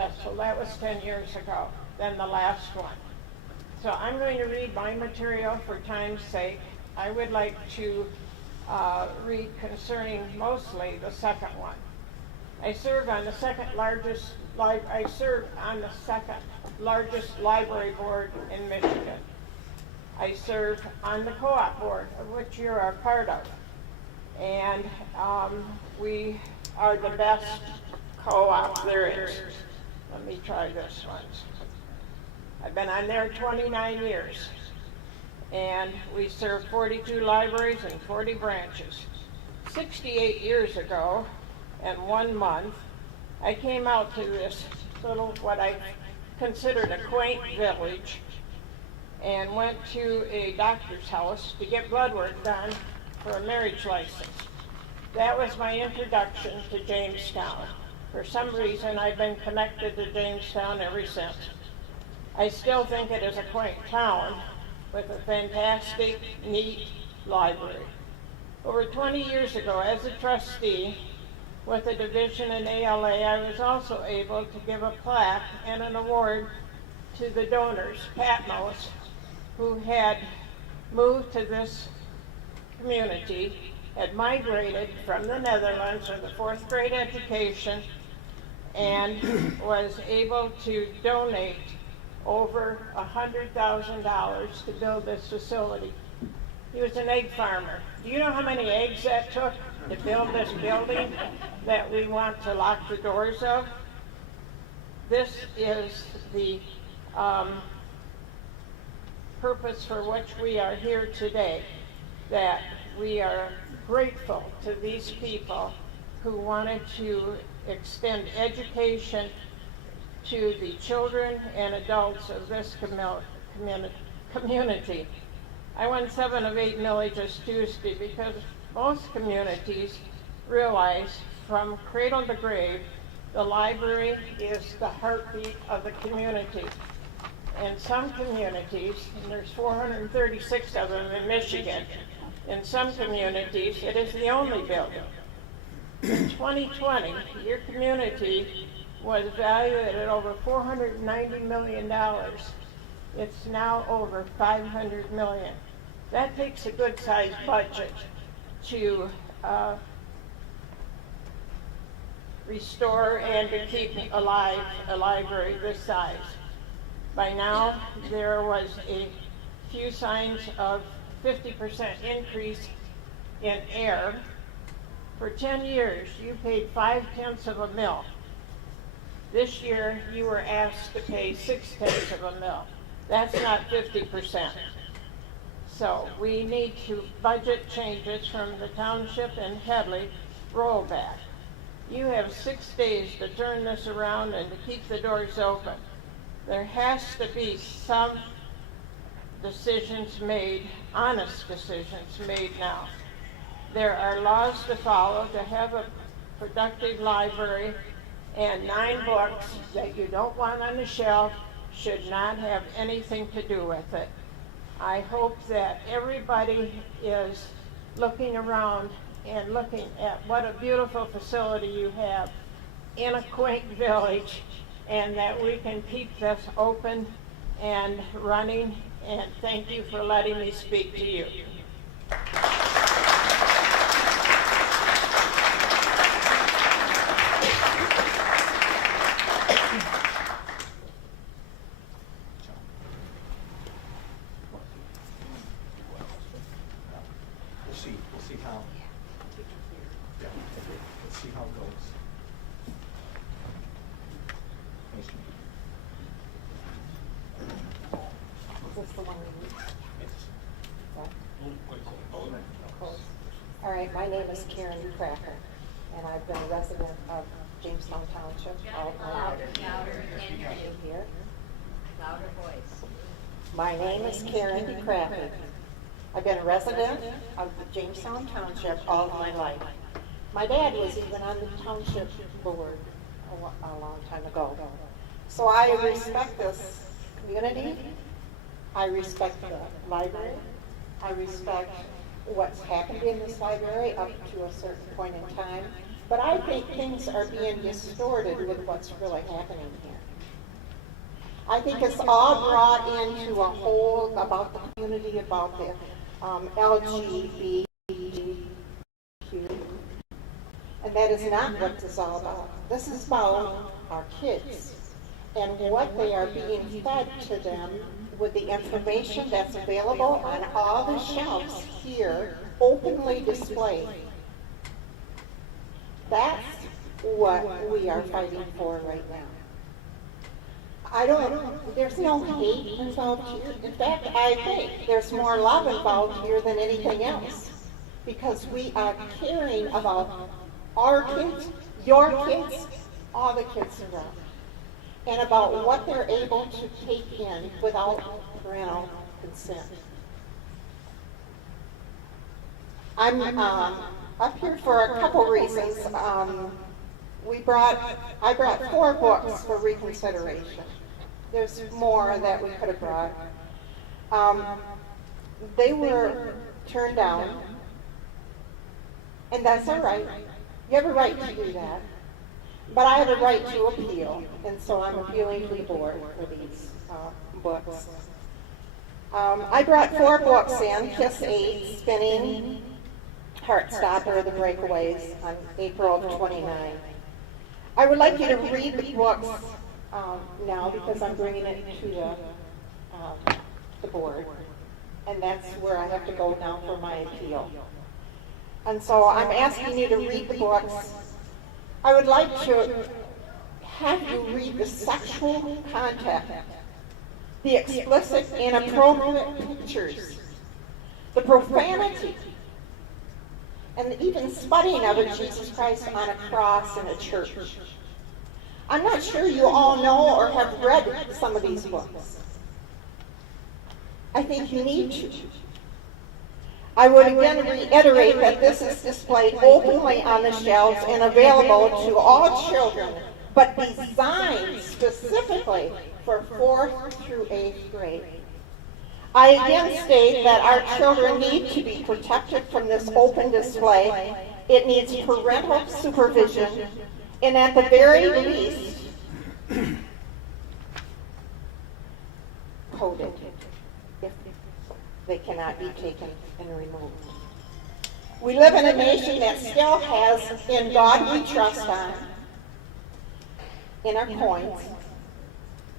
So that was 10 years ago, then the last one. So I'm going to read my material for time's sake. I would like to read concerning mostly the second one. I serve on the second largest library board in Michigan. I serve on the co-op board, of which you're a part of. And we are the best co-op there is. Let me try this one. I've been on there 29 years. And we serve 42 libraries and 40 branches. 68 years ago, and 1 month, I came out to this little, what I considered a quaint village, and went to a doctor's house to get blood work done for a marriage license. That was my introduction to Jamestown. For some reason, I've been connected to Jamestown ever since. I still think it is a quaint town with a fantastic, neat library. Over 20 years ago, as a trustee with a division in ALA, I was also able to give a plaque and an award to the donors, Patmos, who had moved to this community, had migrated from the Netherlands with a 4th grade education, and was able to donate over $100,000 to build this facility. He was an egg farmer. Do you know how many eggs that took to build this building that we want to lock the doors of? This is the purpose for which we are here today, that we are grateful to these people who wanted to extend education to the children and adults of this community. I won 7 of 8 millages Tuesday because most communities realize from cradle to grave the library is the heartbeat of the community. In some communities, and there's 436 of them in Michigan, in some communities it is the only building. In 2020, your community was valued at over $490 million. It's now over $500 million. That takes a good-sized budget to restore and to keep alive a library this size. By now, there was a few signs of 50% increase in air. For 10 years, you paid 5/10 of a mil. This year, you were asked to pay 6/10 of a mil. That's not 50%. So we need to budget changes from the township and Headley rollback. You have 6 days to turn this around and to keep the doors open. There has to be some decisions made, honest decisions made now. There are laws to follow to have a productive library, and 9 books that you don't want on the shelf should not have anything to do with it. I hope that everybody is looking around and looking at what a beautiful facility you have in a quaint village, and that we can keep this open and running, and thank you for letting me speak to you. We'll see how. Yeah, let's see how it goes. Thanks. Is this the one we need? Yes. What? All right, my name is Karen Cracker, and I've been a resident of Jamestown Township all my life. Louder, and your name. Here. Louder voice. My name is Karen Cracker. I've been a resident of the Jamestown Township all my life. My dad was even on the township board a long time ago. So I respect this community. I respect the library. I respect what's happened in this library up to a certain point in time. But I think things are being distorted with what's really happening here. I think it's all brought into a whole about the community, about the LGBTQ, and that is not what this is all about. This is about our kids and what they are being fed to them with the information that's available on all the shelves here, openly displayed. That's what we are fighting for right now. There's no hate involved here. In fact, I think there's more love involved here than anything else. Because we are caring about our kids, your kids, all the kids around. And about what they're able to take in without parental consent. I'm up here for a couple reasons. I brought 4 books for reconsideration. There's more that we could have brought. They were turned down, and that's all right. You have a right to do that. But I have a right to appeal, and so I'm appealing to the board for these books. I brought 4 books in, Kiss 8, Spinning, Heartstopper, The Breakaways, on April of 29. I would like you to read the books now because I'm bringing it to the board, and that's where I have to go now for my appeal. And so I'm asking you to read the books. I would like to have you read the sexual content, the explicit inappropriate pictures, the profanity, and even sputting of a Jesus Christ on a cross in a church. I'm not sure you all know or have read some of these books. I think you need to. I would again reiterate that this is displayed openly on the shelves and available to all children, but designed specifically for 4th through 8th grade. I again state that our children need to be protected from this open display. It needs parental supervision, and at the very least, coded if they cannot be taken and removed. We live in a nation that still has "In God We Trust" on in our coins.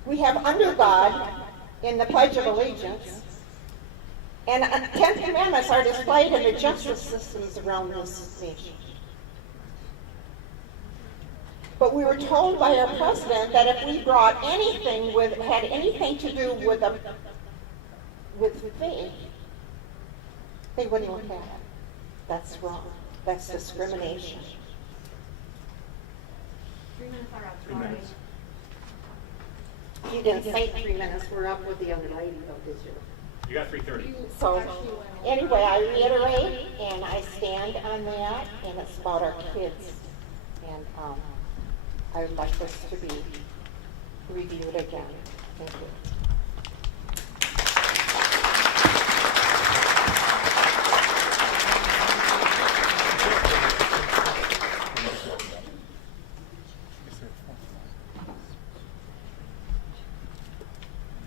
We have "Under God" in the Pledge of Allegiance. And 10 commandments are displayed in the justice systems around this nation. But we were told by our president that if we brought anything had anything to do with faith, they wouldn't look at it. That's wrong. That's discrimination. 3 minutes are up. 3 minutes. You didn't say 3 minutes. We're up with the other lady, though, did you? You got 3:30. So, anyway, I reiterate, and I stand on that, and it's about our kids. And I would like this to be reviewed again. Thank you.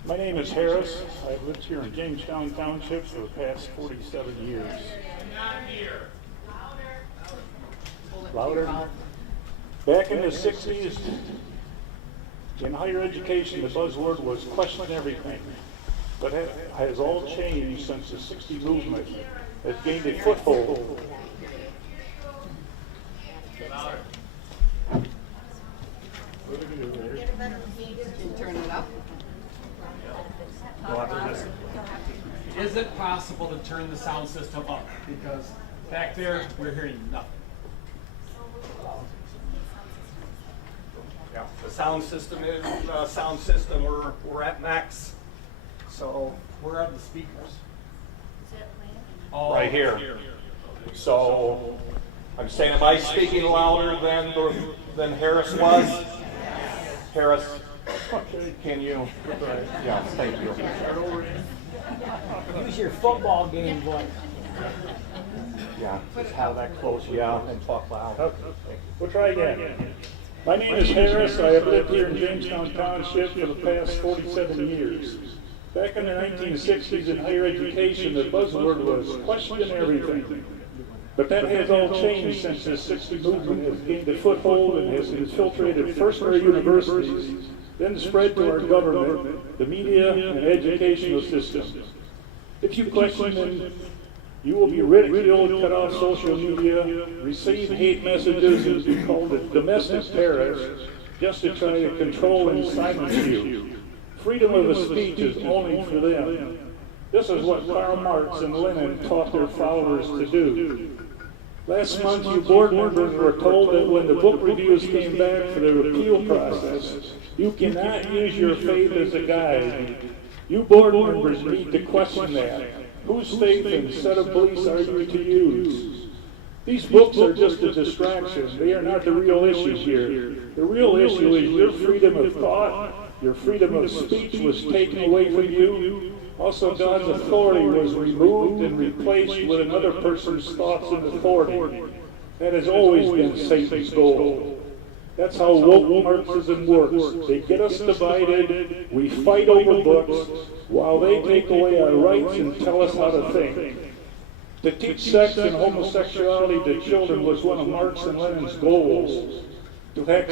My name is Harris. I've lived here in Jamestown Township for the past 47 years. Louder. Back in the 60s, in higher education, the buzzword was question everything. But it has all changed since the 60 movement has gained a foothold. Turn it up. Go after this. Is it possible to turn the sound system up? Because back there, we're hearing nothing. Yeah, the sound system is we're at max. So Where are the speakers? right here. So I'm saying, am I speaking louder than Harris was? Harris, can you? Yeah, thank you. Use your football game voice. Yeah, just have that close, yeah, and talk loud. Okay, we'll try again. My name is Harris. I have lived here in Jamestown Township for the past 47 years. Back in the 1960s in higher education, the buzzword was question everything. But that has all changed since the 60 movement has gained a foothold and has infiltrated first our universities, then spread to our government, the media, and educational system. If you question them, you will be ridiculed, cut off social media, receive hate messages, and be called a domestic terrorist just to try to control and silence you. Freedom of speech is only for them. This is what Karl Marx and Lenin taught their followers to do. Last month, you board members were told that when the book reviews came back for the appeal process, you cannot use your faith as a guide. You board members need to question that. Whose faith and set of beliefs are you to use? These books are just a distraction. They are not the real issue here. The real issue is your freedom of thought, your freedom of speech was taken away from you. Also, God's authority was removed and replaced with another person's thoughts and authority. That has always been Satan's goal. That's how woke Marxism works. They get us divided, we fight over books, while they take away our rights and tell us how to think. To teach sex and homosexuality to children was one of Marx and Lenin's goals. To have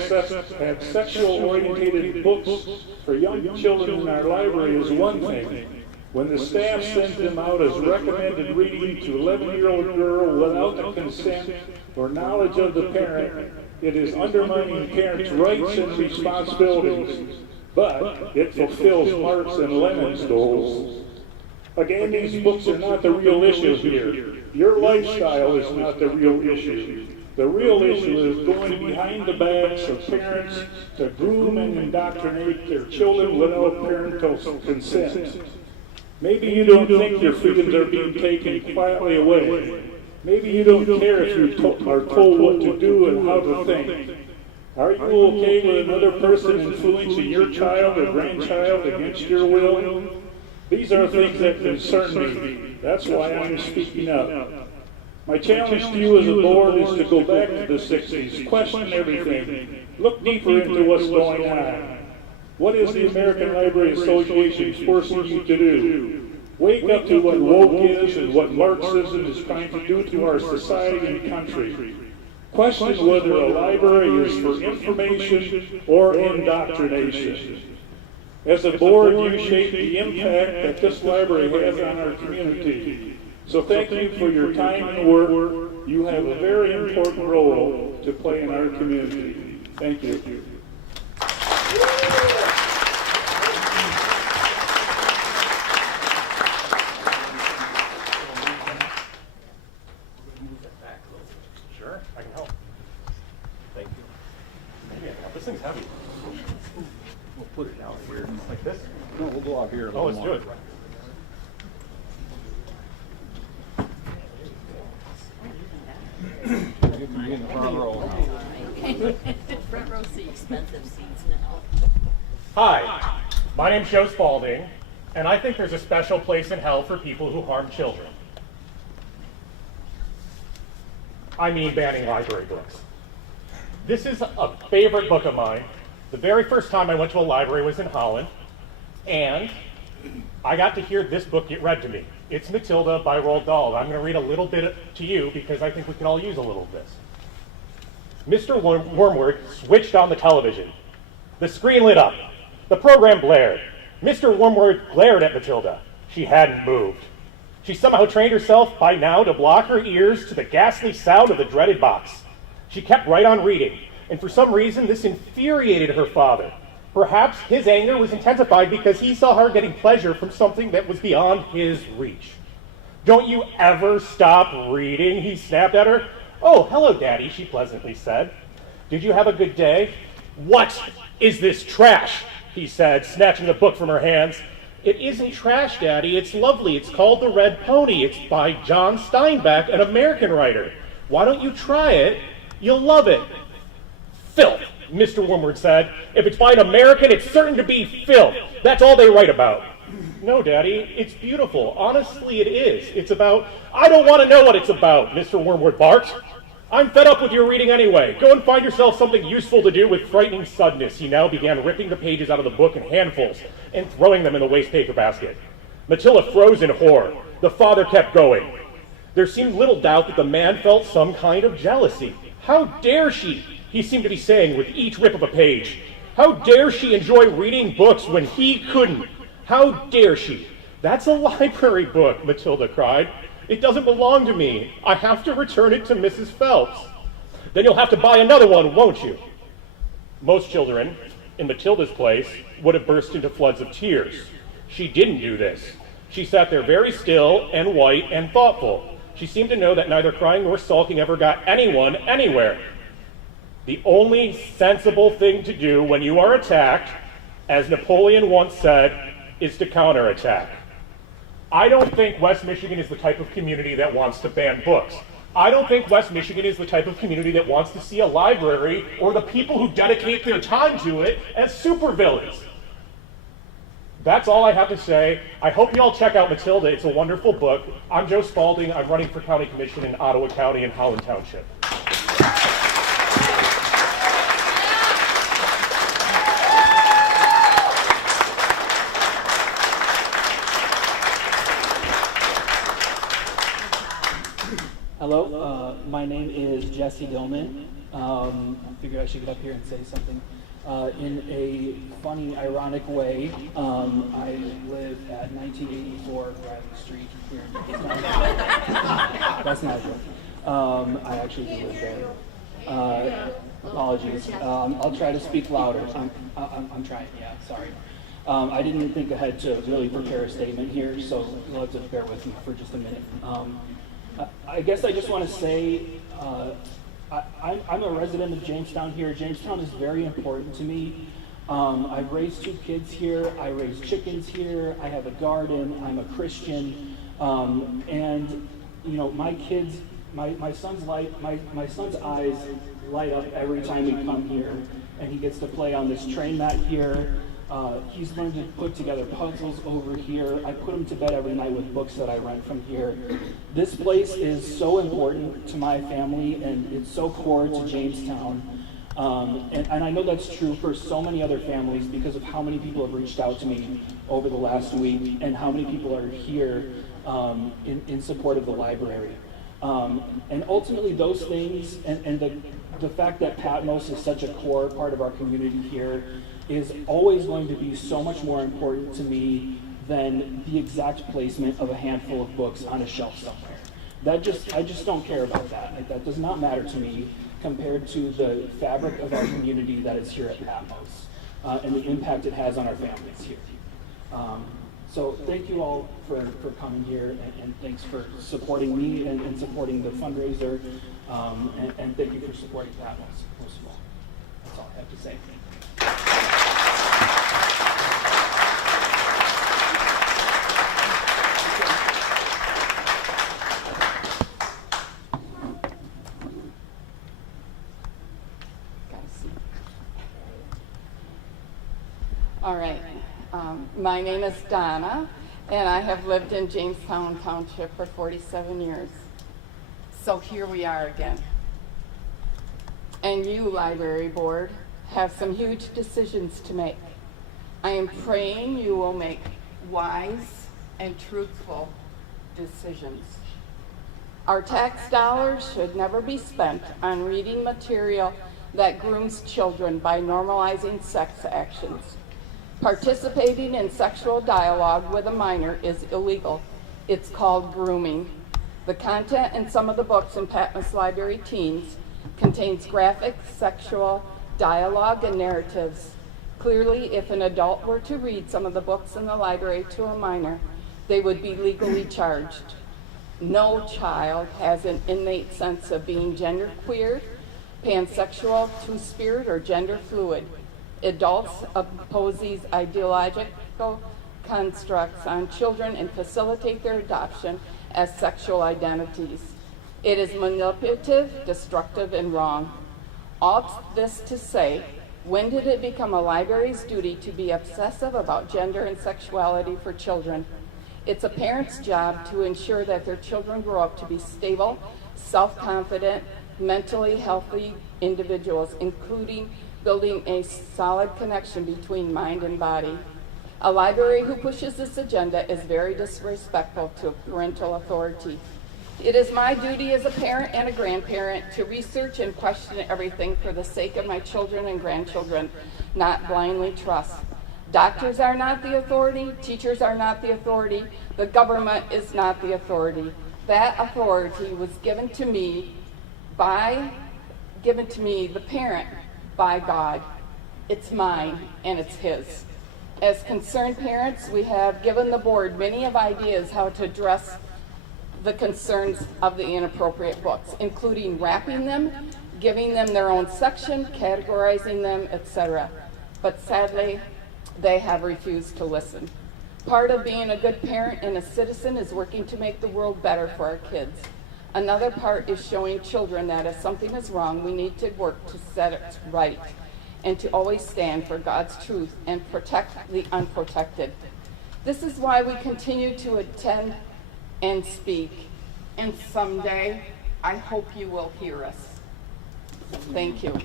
sexual-oriented books for young children in our library is one thing. When the staff sends them out as recommended reading to 11-year-old girl without the consent or knowledge of the parent, it is undermining parents' rights and responsibilities. But it fulfills Marx and Lenin's goals. Again, these books are not the real issue here. Your lifestyle is not the real issue. The real issue is going behind the backs of parents to groom and indoctrinate their children without parental consent. Maybe you don't think your freedoms are being taken quietly away. Maybe you don't care if you are told what to do and how to think. Are you okay with another person influencing your child or grandchild against your will? These are things that concern me. That's why I'm speaking up. My challenge to you as a board is to go back to the 60s, question everything, look deeper into what's going on. What is the American Library Association forcing you to do? Wake up to what woke is and what Marxism is trying to do to our society and country. Question whether a library is for information or indoctrination. As a board, you shape the impact that this library has on our community. So thank you for your time and work. You have a very important role to play in our community. Thank you. Sure, I can help. Thank you. Yeah, this thing's heavy. We'll put it down here. Like this? No, we'll go out here. Oh, let's do it. You can be in the front row. Front row seat. Expensive seats now. Hi, my name's Joe Spalding, and I think there's a special place in hell for people who harm children. I mean banning library books. This is a favorite book of mine. The very first time I went to a library was in Holland, and I got to hear this book get read to me. It's Matilda by Roald Dahl. I'm going to read a little bit to you because I think we can all use a little of this. Mr. Wormwood switched on the television. The screen lit up. The program blared. Mr. Wormwood glared at Matilda. She hadn't moved. She somehow trained herself by now to block her ears to the ghastly sound of the dreaded box. She kept right on reading, and for some reason this infuriated her father. Perhaps his anger was intensified because he saw her getting pleasure from something that was beyond his reach. "Don't you ever stop reading?" he snapped at her. "Oh, hello, Daddy," she pleasantly said. "Did you have a good day?" "What is this trash?" he said, snatching the book from her hands. "It isn't trash, Daddy. It's lovely. It's called The Red Pony. It's by John Steinbeck, an American writer. Why don't you try it? You'll love it." "Filth," Mr. Wormwood said. "If it's by an American, it's certain to be filth. That's all they write about." No, Daddy, it's beautiful. Honestly, it is. It's about... I don't want to know what it's about, Mr. Wormwood barked. I'm fed up with your reading anyway. Go and find yourself something useful to do. With frightening suddenness, he now began ripping the pages out of the book in handfuls and throwing them in the waste paper basket. Matilda froze in horror. The father kept going. There seemed little doubt that the man felt some kind of jealousy. How dare she, he seemed to be saying with each rip of a page. How dare she enjoy reading books when he couldn't? How dare she? That's a library book, Matilda cried. It doesn't belong to me. I have to return it to Mrs. Phelps. Then you'll have to buy another one, won't you? Most children, in Matilda's place, would have burst into floods of tears. She didn't do this. She sat there very still and white and thoughtful. She seemed to know that neither crying nor sulking ever got anyone anywhere. The only sensible thing to do when you are attacked, as Napoleon once said, is to counterattack. I don't think West Michigan is the type of community that wants to ban books. I don't think West Michigan is the type of community that wants to see a library or the people who dedicate their time to it as supervillains. That's all I have to say. I hope you all check out Matilda. It's a wonderful book. I'm Joe Spalding. I'm running for county commission in Ottawa County and Holland Township. Hello, my name is Jesse Dillman. I figured I should get up here and say something. In a funny, ironic way, I live at 1984 Riley Street here in Jamestown. That's not a joke. I actually do live there. Apologies. I'll try to speak louder. I'm trying, yeah, sorry. I didn't think ahead to really prepare a statement here, so you'll have to bear with me for just a minute. I guess I just want to say I'm a resident of Jamestown here. Jamestown is very important to me. I've raised 2 kids here. I raise chickens here. I have a garden. I'm a Christian. And you know, my kids, my son's eyes light up every time we come here, and he gets to play on this train mat here. He's learned to put together puzzles over here. I put him to bed every night with books that I rent from here. This place is so important to my family, and it's so core to Jamestown. And I know that's true for so many other families because of how many people have reached out to me over the last week and how many people are here in support of the library. And ultimately those things and the fact that Patmos is such a core part of our community here is always going to be so much more important to me than the exact placement of a handful of books on a shelf somewhere. I just don't care about that. Like, that does not matter to me compared to the fabric of our community that is here at Patmos and the impact it has on our families here. So thank you all for coming here, and thanks for supporting me and supporting the fundraiser, and thank you for supporting Patmos, most of all. That's all I have to say. All right. My name is Donna, and I have lived in Jamestown Township for 47 years. So here we are again. And you, Library Board, have some huge decisions to make. I am praying you will make wise and truthful decisions. Our tax dollars should never be spent on reading material that grooms children by normalizing sex actions. Participating in sexual dialogue with a minor is illegal. It's called grooming. The content in some of the books in Patmos Library Teens contains graphic sexual dialogue and narratives. Clearly, if an adult were to read some of the books in the library to a minor, they would be legally charged. No child has an innate sense of being genderqueer, pansexual, two-spirit, or gender fluid. Adults oppose these ideological constructs on children and facilitate their adoption as sexual identities. It is manipulative, destructive, and wrong. All this to say, When did it become a library's duty to be obsessive about gender and sexuality for children? It's a parent's job to ensure that their children grow up to be stable, self-confident, mentally healthy individuals, including building a solid connection between mind and body. A library who pushes this agenda is very disrespectful to parental authority. It is my duty as a parent and a grandparent to research and question everything for the sake of my children and grandchildren, not blindly trust. Doctors are not the authority, teachers are not the authority, the government is not the authority. That authority was given to me, the parent, by God. It's mine and it's his. As concerned parents, we have given the board many of ideas how to address the concerns of the inappropriate books, including wrapping them, giving them their own section, categorizing them, etc. But sadly, they have refused to listen. Part of being a good parent and a citizen is working to make the world better for our kids. Another part is showing children that if something is wrong, we need to work to set it right and to always stand for God's truth and protect the unprotected. This is why we continue to attend and speak, and someday I hope you will hear us. Thank you.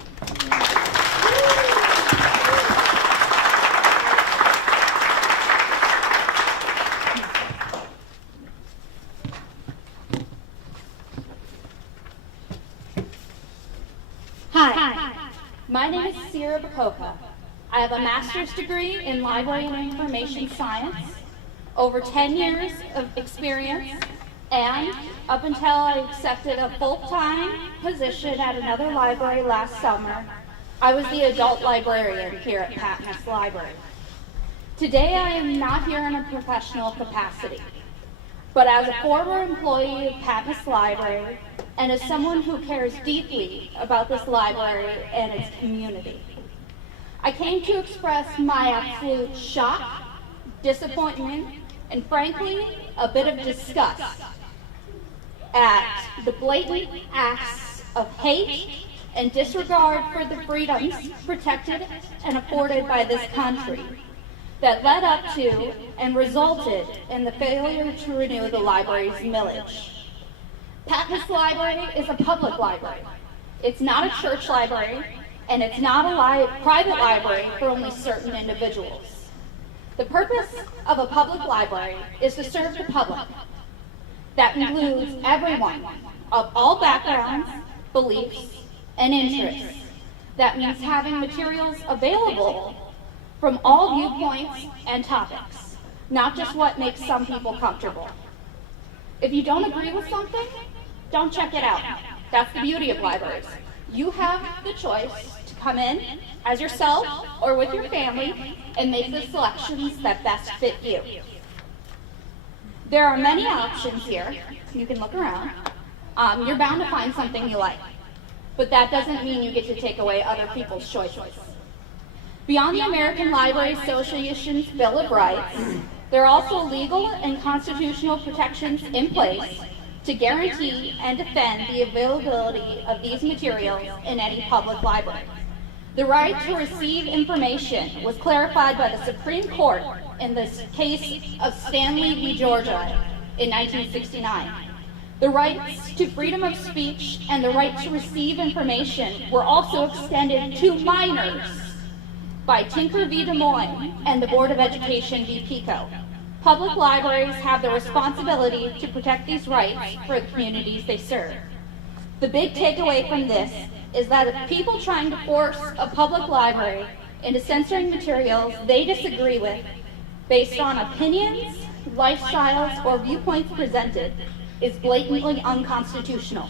Hi, my name is Sierra Bacopa. I have a master's degree in library and information science, over 10 years of experience, and up until I accepted a full-time position at another library last summer, I was the adult librarian here at Patmos Library. Today I am not here in a professional capacity, but as a former employee of Patmos Library and as someone who cares deeply about this library and its community. I came to express my absolute shock, disappointment, and frankly, a bit of disgust at the blatant acts of hate and disregard for the freedoms protected and afforded by this country that led up to and resulted in the failure to renew the library's millage. Patmos Library is a public library. It's not a church library, and it's not a private library for only certain individuals. The purpose of a public library is to serve the public. That includes everyone of all backgrounds, beliefs, and interests. That means having materials available from all viewpoints and topics, not just what makes some people comfortable. If you don't agree with something, don't check it out. That's the beauty of libraries. You have the choice to come in as yourself or with your family and make the selections that best fit you. There are many options here. You can look around. You're bound to find something you like, but that doesn't mean you get to take away other people's choices. Beyond the American Library Association's Bill of Rights, there are also legal and constitutional protections in place to guarantee and defend the availability of these materials in any public library. The right to receive information was clarified by the Supreme Court in the case of Stanley v. Georgia in 1969. The rights to freedom of speech and the right to receive information were also extended to minors by Tinker v. Des Moines and the Board of Education v. Pico. Public libraries have the responsibility to protect these rights for the communities they serve. The big takeaway from this is that if people trying to force a public library into censoring materials they disagree with based on opinions, lifestyles, or viewpoints presented is blatantly unconstitutional.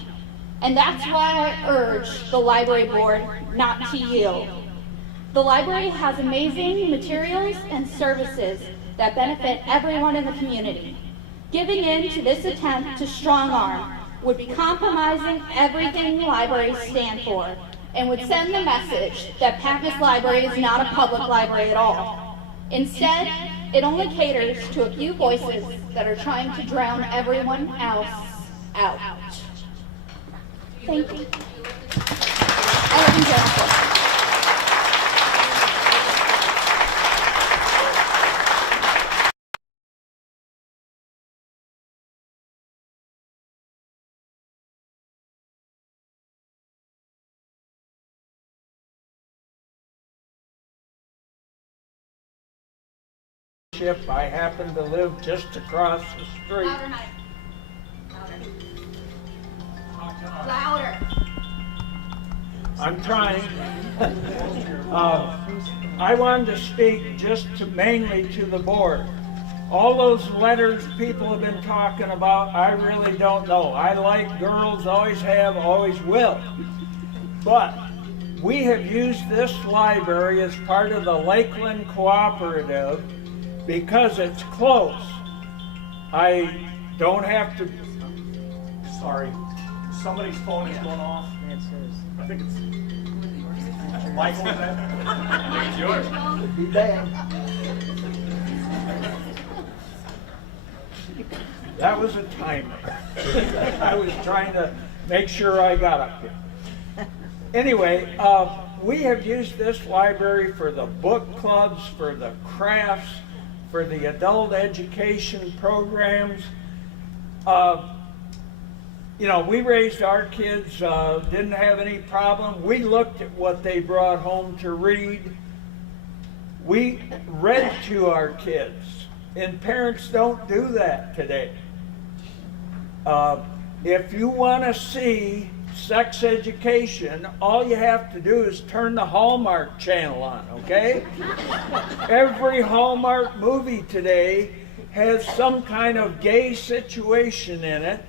And that's why I urge the library board not to yield. The library has amazing materials and services that benefit everyone in the community. Giving in to this attempt to strong-arm would be compromising everything libraries stand for and would send the message that Patmos Library is not a public library at all. Instead, it only caters to a few voices that are trying to drown everyone else out. Thank you. I live in Jericho. I happen to live just across the street. Louder, Mike. Louder. Louder. I'm trying. I wanted to speak just mainly to the board. All those letters people have been talking about, I really don't know. I like girls, always have, always will. But we have used this library as part of the Lakeland Cooperative because it's close. I don't have to. Sorry, somebody's phone is going off. That's his. I think it's Michael. Is that? It's yours. Be back. That was a timer. I was trying to make sure I got up here. Anyway, we have used this library for the book clubs, for the crafts, for the adult education programs. You know, we raised our kids, didn't have any problem. We looked at what they brought home to read. We read to our kids, and parents don't do that today. If you want to see sex education, all you have to do is turn the Hallmark channel on, okay? Every Hallmark movie today has some kind of gay situation in it.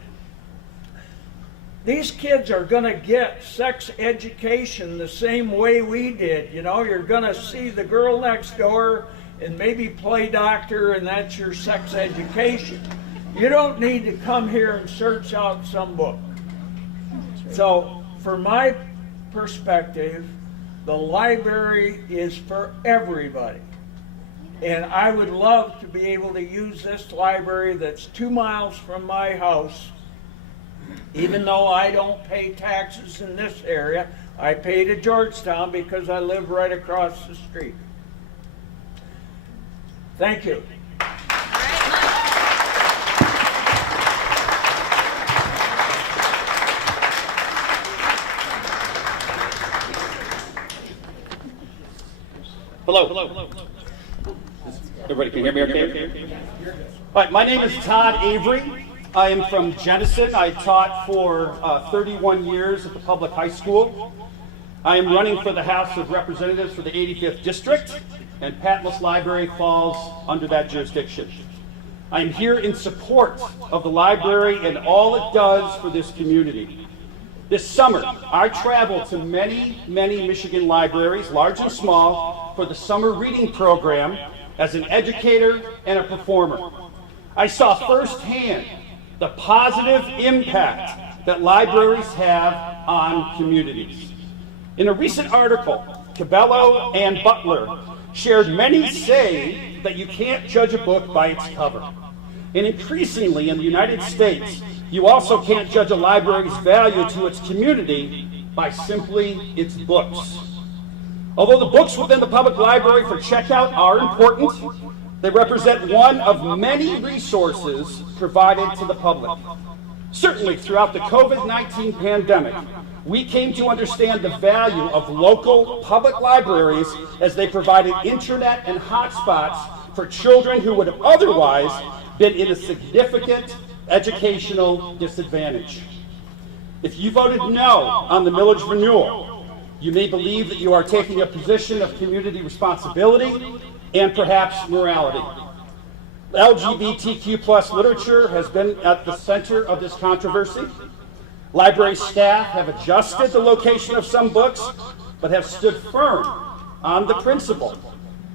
These kids are going to get sex education the same way we did. You know, you're going to see the girl next door and maybe play doctor, and that's your sex education. You don't need to come here and search out some book. So, from my perspective, the library is for everybody. And I would love to be able to use this library that's 2 miles from my house. Even though I don't pay taxes in this area, I pay to Georgetown because I live right across the street. Thank you. Hello. Everybody can hear me okay? All right, my name is Todd Avery. I am from Jenison. I taught for 31 years at the public high school. I am running for the House of Representatives for the 85th District, and Patmos Library falls under that jurisdiction. I am here in support of the library and all it does for this community. This summer, I traveled to many Michigan libraries, large and small, for the summer reading program as an educator and a performer. I saw firsthand the positive impact that libraries have on communities. In a recent article, Cabello and Butler shared many say that you can't judge a book by its cover. And increasingly in the United States, you also can't judge a library's value to its community by simply its books. Although the books within the public library for checkout are important, they represent one of many resources provided to the public. Certainly, throughout the COVID-19 pandemic, we came to understand the value of local public libraries as they provided internet and hotspots for children who would have otherwise been in a significant educational disadvantage. If you voted no on the millage renewal, you may believe that you are taking a position of community responsibility and perhaps morality. LGBTQ+ literature has been at the center of this controversy. Library staff have adjusted the location of some books, but have stood firm on the principle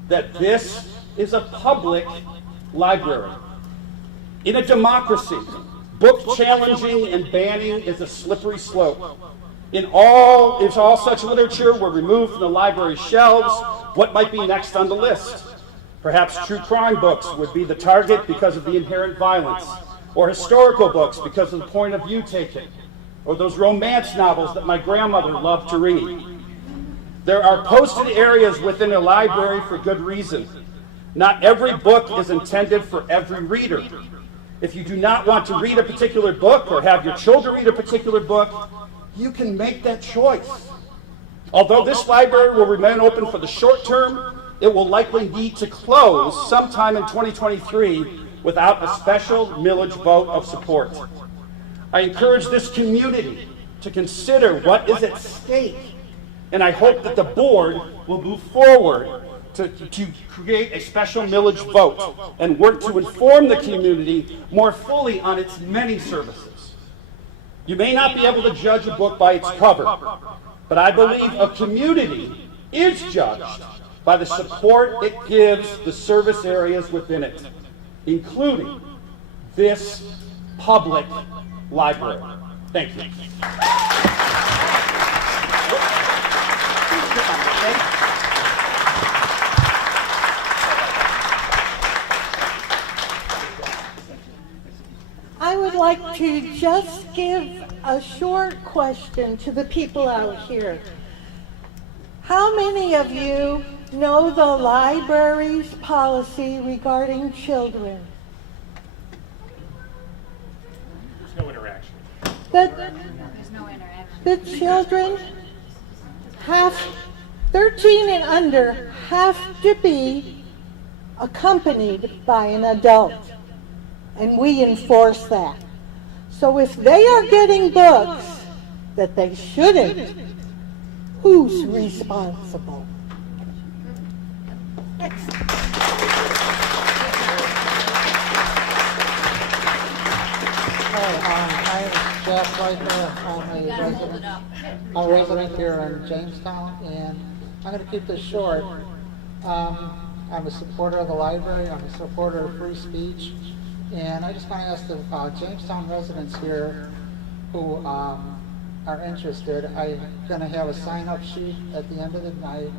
that this is a public library. In a democracy, book challenging and banning is a slippery slope. If all such literature were removed from the library's shelves, what might be next on the list? Perhaps true crime books would be the target because of the inherent violence, or historical books because of the point of view taken, or those romance novels that my grandmother loved to read. There are posted areas within a library for good reason. Not every book is intended for every reader. If you do not want to read a particular book or have your children read a particular book, you can make that choice. Although this library will remain open for the short term, it will likely need to close sometime in 2023 without a special millage vote of support. I encourage this community to consider what is at stake, and I hope that the board will move forward to create a special millage vote and work to inform the community more fully on its many services. You may not be able to judge a book by its cover, but I believe a community is judged by the support it gives the service areas within it, including this public library. Thank you. I would like to just give a short question to the people out here. How many of you know the library's policy regarding children? There's no interaction. The children 13 and under have to be accompanied by an adult. And we enforce that. So if they are getting books that they shouldn't, who's responsible? Next. Hi, I'm Jeff Reitner. I'm a resident here in Jamestown, and I'm going to keep this short. I'm a supporter of the library. I'm a supporter of free speech. And I just want to ask the Jamestown residents here who are interested, I'm going to have a sign-up sheet at the end of the night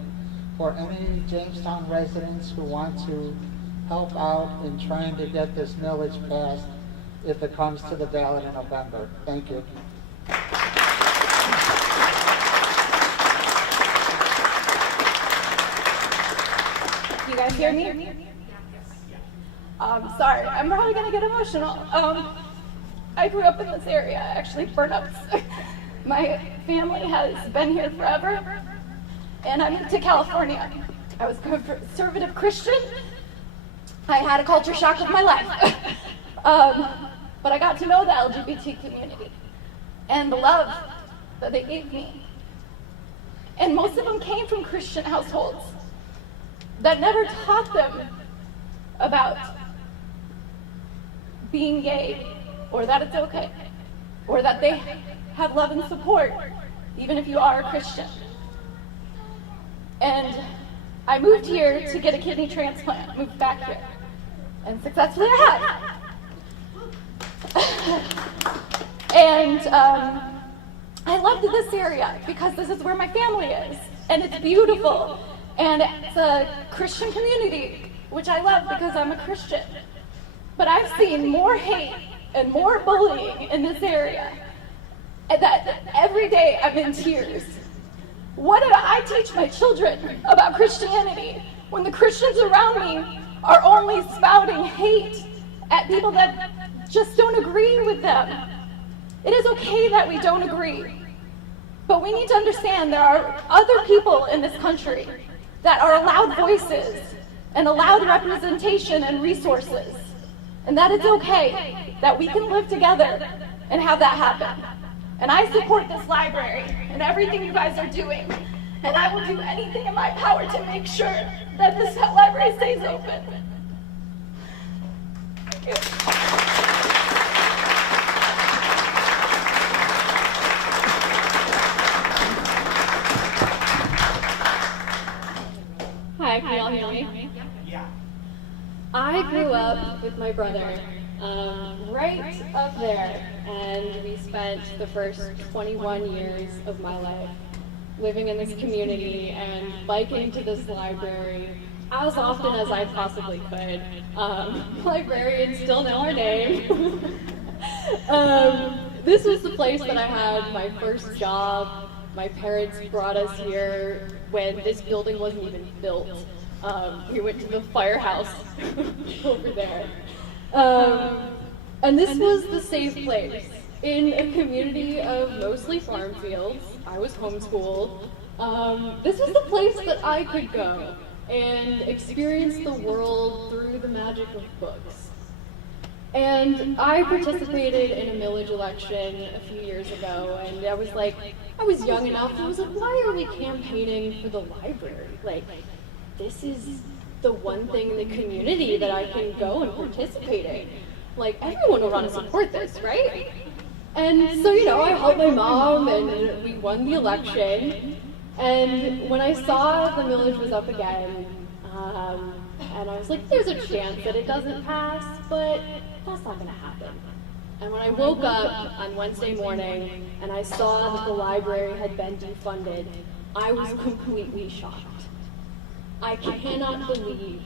for any Jamestown residents who want to help out in trying to get this millage passed if it comes to the ballot in November. Thank you. You guys hear me? Sorry, I'm probably gonna get emotional. I grew up in this area, actually Burnouts. My family has been here forever, and I moved to California. I was a conservative Christian. I had a culture shock of my life. But I got to know the LGBT community and the love that they gave me. And most of them came from Christian households that never taught them about being gay, or that it's okay, or that they have love and support, even if you are a Christian. And I moved here to get a kidney transplant, moved back here, and successfully I have. And I loved this area because this is where my family is, and it's beautiful, and it's a Christian community, which I love because I'm a Christian. But I've seen more hate and more bullying in this area, and that every day I'm in tears. What did I teach my children about Christianity when the Christians around me are only spouting hate at people that just don't agree with them? It is okay that we don't agree, but we need to understand there are other people in this country that are allowed voices and allowed representation and resources, and that it's okay that we can live together and have that happen. And I support this library and everything you guys are doing, and I will do anything in my power to make sure that this library stays open. Thank you. Hi, can you all hear me? Yeah. I grew up with my brother right up there, and we spent the first 21 years of my life living in this community and biking to this library as often as I possibly could. Librarians still know our name. This was the place that I had my first job. My parents brought us here when this building wasn't even built. We went to the firehouse over there. And this was the safe place in a community of mostly farm fields. I was homeschooled. This was the place that I could go and experience the world through the magic of books. And I participated in a millage election a few years ago, and I was young enough, I was like, why are we campaigning for the library? Like, this is the one thing in the community that I can go and participate in. Like, everyone will want to support this, right? And so, I helped my mom, and we won the election. And when I saw the millage was up again, and I was like, there's a chance that it doesn't pass, but that's not gonna happen. And when I woke up on Wednesday morning and I saw that the library had been defunded, I was completely shocked. I cannot believe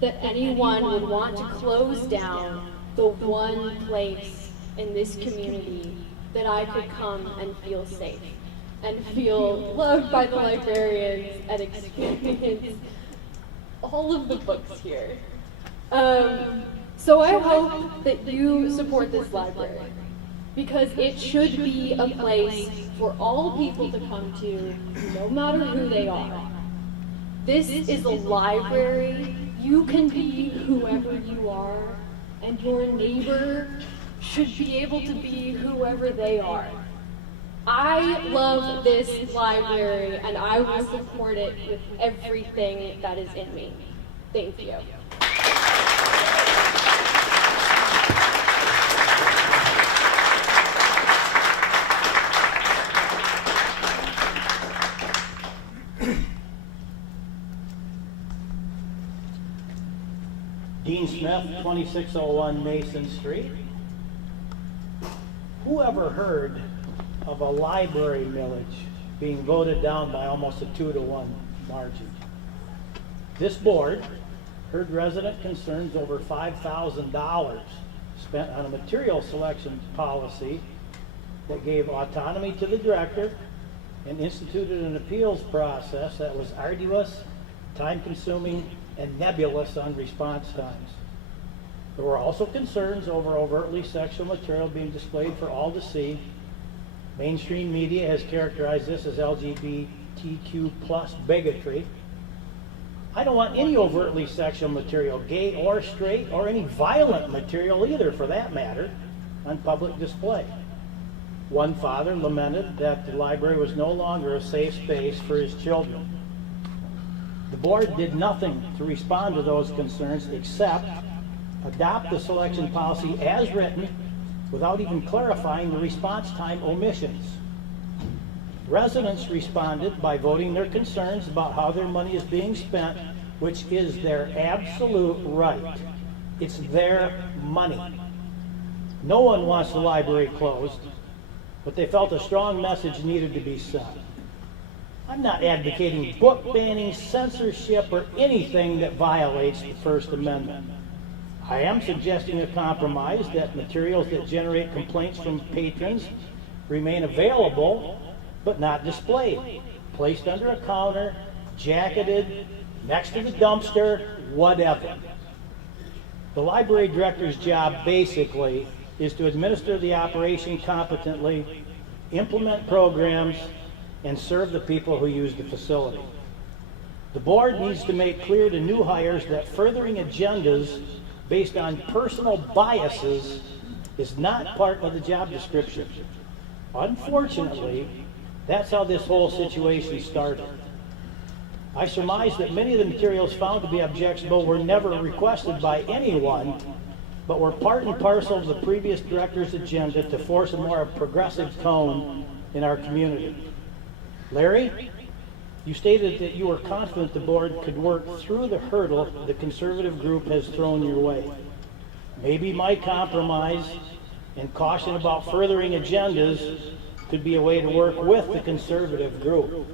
that anyone would want to close down the one place in this community that I could come and feel safe and feel loved by the librarians and experience all of the books here. So I hope that you support this library, because it should be a place for all people to come to, no matter who they are. This is a library. You can be whoever you are, and your neighbor should be able to be whoever they are. I love this library, and I will support it with everything that is in me. Thank you. Dean Smith, 2601 Mason Street. Who ever heard of a library millage being voted down by almost a 2-to-1 margin? This board heard resident concerns over $5,000 spent on a material selection policy that gave autonomy to the director and instituted an appeals process that was arduous, time-consuming, and nebulous on response times. There were also concerns over overtly sexual material being displayed for all to see. Mainstream media has characterized this as LGBTQ plus bigotry. I don't want any overtly sexual material, gay or straight, or any violent material either, for that matter, on public display. One father lamented that the library was no longer a safe space for his children. The board did nothing to respond to those concerns except adopt the selection policy as written without even clarifying the response time omissions. Residents responded by voting their concerns about how their money is being spent, which is their absolute right. It's their money. No one wants the library closed, but they felt a strong message needed to be sent. I'm not advocating book banning, censorship, or anything that violates the First Amendment. I am suggesting a compromise that materials that generate complaints from patrons remain available but not displayed, placed under a counter, jacketed, next to the dumpster, whatever. The library director's job basically is to administer the operation competently, implement programs, and serve the people who use the facility. The board needs to make clear to new hires that furthering agendas based on personal biases is not part of the job description. Unfortunately, that's how this whole situation started. I surmise that many of the materials found to be objectionable were never requested by anyone, but were part and parcel of the previous director's agenda to force a more progressive tone in our community. Larry, you stated that you were confident the board could work through the hurdle the conservative group has thrown your way. Maybe my compromise and caution about furthering agendas could be a way to work with the conservative group.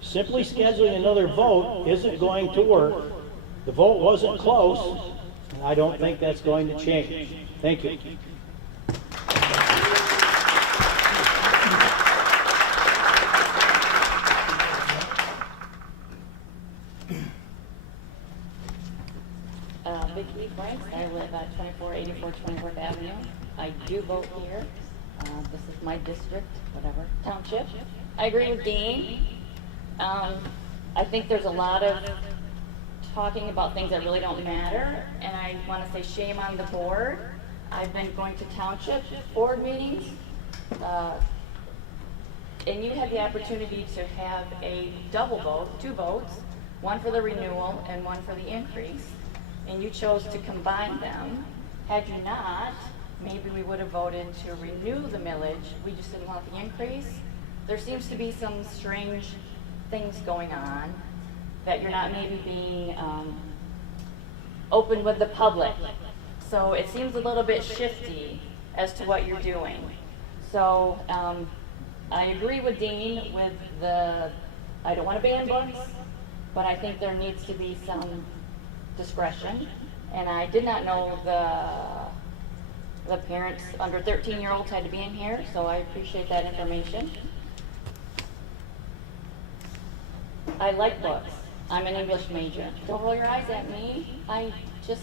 Simply scheduling another vote isn't going to work. The vote wasn't close, and I don't think that's going to change. Thank you. Vicki Franks. I live at 2484 24th Avenue. I do vote here. This is my district, whatever, township. I agree with Dean. I think there's a lot of talking about things that really don't matter, and I want to say shame on the board. I've been going to township board meetings, and you had the opportunity to have a double vote, 2 votes, one for the renewal and one for the increase, and you chose to combine them. Had you not, maybe we would have voted to renew the millage. We just didn't want the increase. There seems to be some strange things going on that you're not maybe being open with the public. So it seems a little bit shifty as to what you're doing. So I agree with Dean with I don't want to ban books, but I think there needs to be some discretion. And I did not know the parents under 13-year-olds had to be in here, so I appreciate that information. I like books. I'm an English major. Don't roll your eyes at me. I just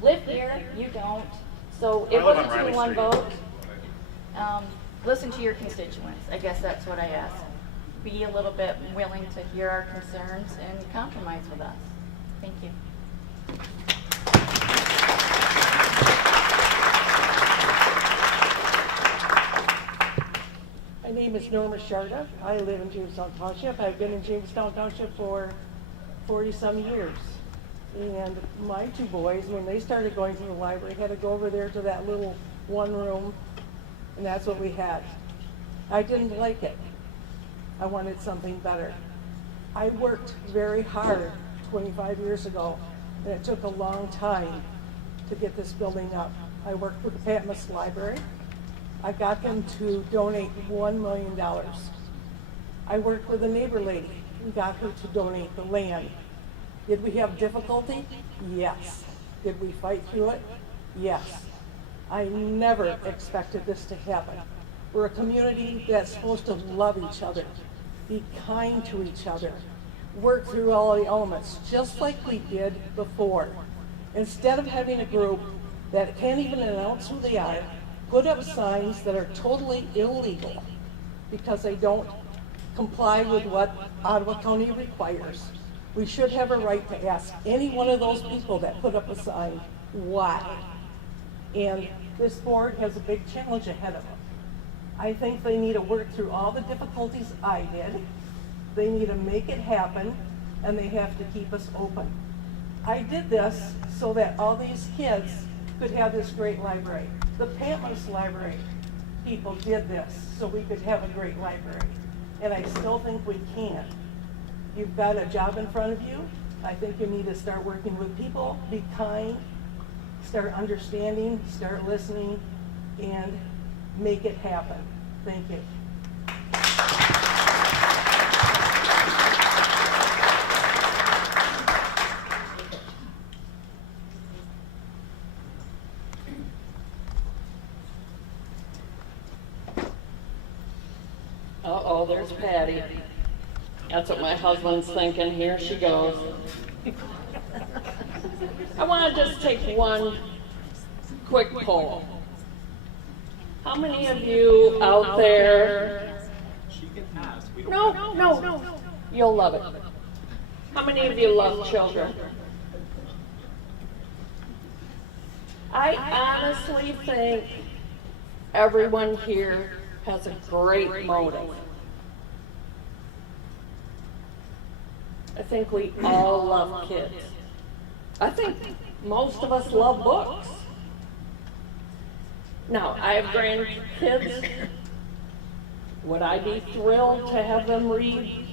live here. You don't. So it wasn't 2-1 vote. Listen to your constituents. I guess that's what I ask. Be a little bit willing to hear our concerns and compromise with us. Thank you. My name is Norma Sharda. I live in Jamestown Township. I've been in Jamestown Township for 40-some years. And my 2 boys, when they started going to the library, had to go over there to that little one room, and that's what we had. I didn't like it. I wanted something better. I worked very hard 25 years ago, and it took a long time to get this building up. I worked with the Patmos Library. I got them to donate $1 million. I worked with a neighbor lady. We got her to donate the land. Did we have difficulty? Yes. Did we fight through it? Yes. I never expected this to happen. We're a community that's supposed to love each other, be kind to each other, work through all the elements, just like we did before. Instead of having a group that can't even announce who they are, put up signs that are totally illegal because they don't comply with what Ottawa County requires. We should have a right to ask any one of those people that put up a sign, why? And this board has a big challenge ahead of them. I think they need to work through all the difficulties I did. They need to make it happen, and they have to keep us open. I did this so that all these kids could have this great library. The Patmos Library people did this so we could have a great library, and I still think we can. You've got a job in front of you. I think you need to start working with people, be kind, start understanding, start listening, and make it happen. Thank you. Uh-oh, there's Patty. That's what my husband's thinking. Here she goes. I want to just take one quick poll. How many of you out there... No. You'll love it. How many of you love children? I honestly think everyone here has a great motive. I think we all love kids. I think most of us love books. Now, I have grandkids. Would I be thrilled to have them read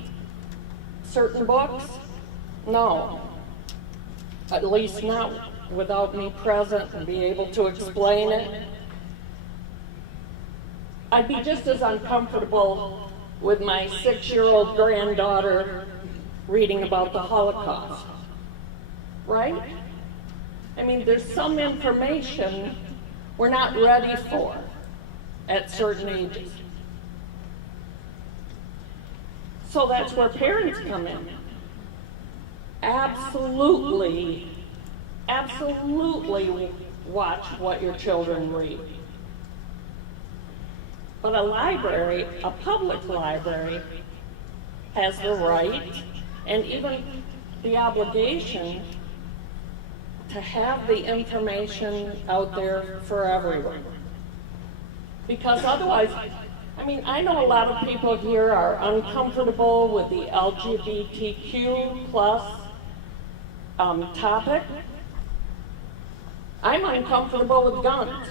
certain books? No. At least not without me present and be able to explain it. I'd be just as uncomfortable with my 6-year-old granddaughter reading about the Holocaust, right? I mean, there's some information we're not ready for at certain ages. So that's where parents come in. Absolutely watch what your children read. But a library, a public library, has the right and even the obligation to have the information out there for everyone. Because otherwise, I mean, I know a lot of people here are uncomfortable with the LGBTQ plus topic. I'm uncomfortable with guns.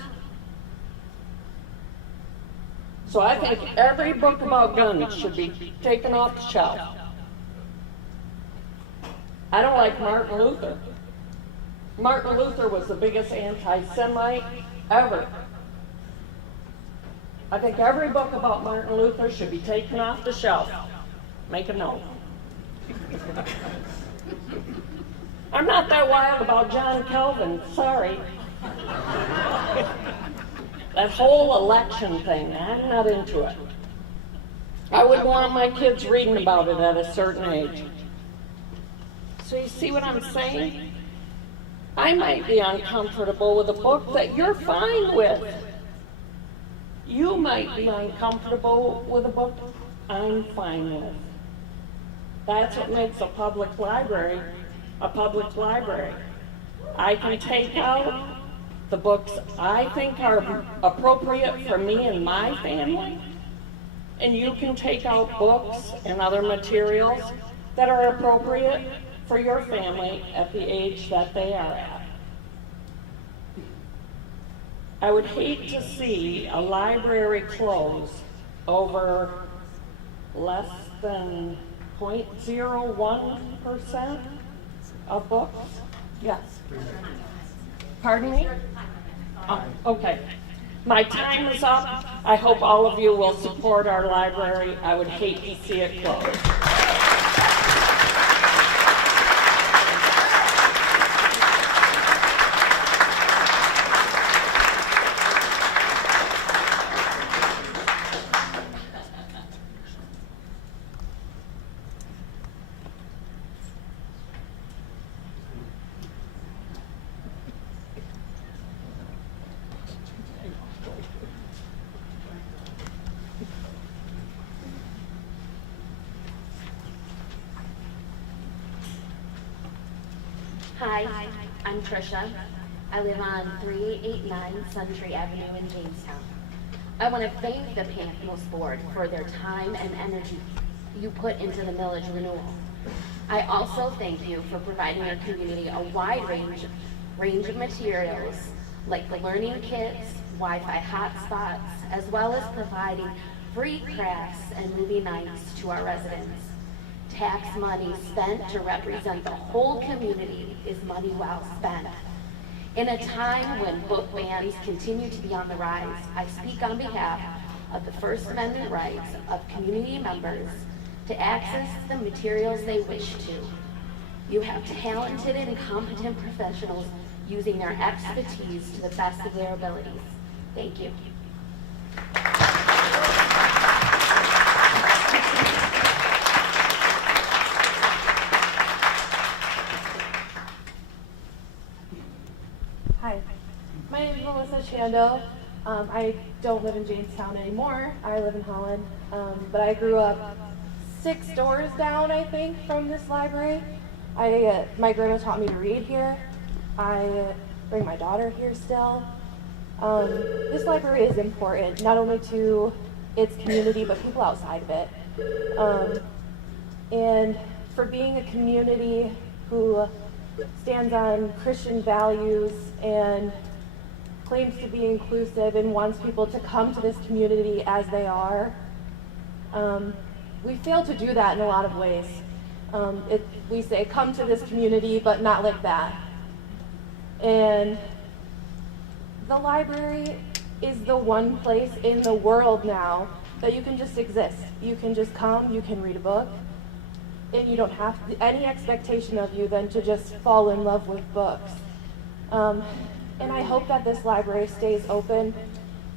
So I think every book about guns should be taken off the shelf. I don't like Martin Luther. Martin Luther was the biggest anti-Semite ever. I think every book about Martin Luther should be taken off the shelf. Make a note. I'm not that wild about John Calvin, sorry. That whole election thing, I'm not into it. I wouldn't want my kids reading about it at a certain age. So you see what I'm saying? I might be uncomfortable with a book that you're fine with. You might be uncomfortable with a book I'm fine with. That's what makes a public library a public library. I can take out the books I think are appropriate for me and my family, and you can take out books and other materials that are appropriate for your family at the age that they are at. I would hate to see a library close over less than 0.01% of books. Yes. Pardon me? Oh, okay. My time is up. I hope all of you will support our library. I would hate to see it close. Hi, I'm Trisha. I live on 3889 Suntree Avenue in Jamestown. I want to thank the Patmos Board for their time and energy you put into the millage renewal. I also thank you for providing our community a wide range of materials like the learning kits, Wi-Fi hotspots, as well as providing free crafts and movie nights to our residents. Tax money spent to represent the whole community is money well spent. In a time when book bans continue to be on the rise, I speak on behalf of the First Amendment rights of community members to access the materials they wish to. You have talented and competent professionals using their expertise to the best of their abilities. Thank you. Hi, my name is Melissa Chando. I don't live in Jamestown anymore. I live in Holland, but I grew up 6 doors down, I think, from this library. My grandma taught me to read here. I bring my daughter here still. This library is important, not only to its community, but people outside of it. And for being a community who stands on Christian values and claims to be inclusive and wants people to come to this community as they are, we fail to do that in a lot of ways. We say, come to this community, but not like that. And the library is the one place in the world now that you can just exist. You can just come, you can read a book, and you don't have any expectation of you than to just fall in love with books. And I hope that this library stays open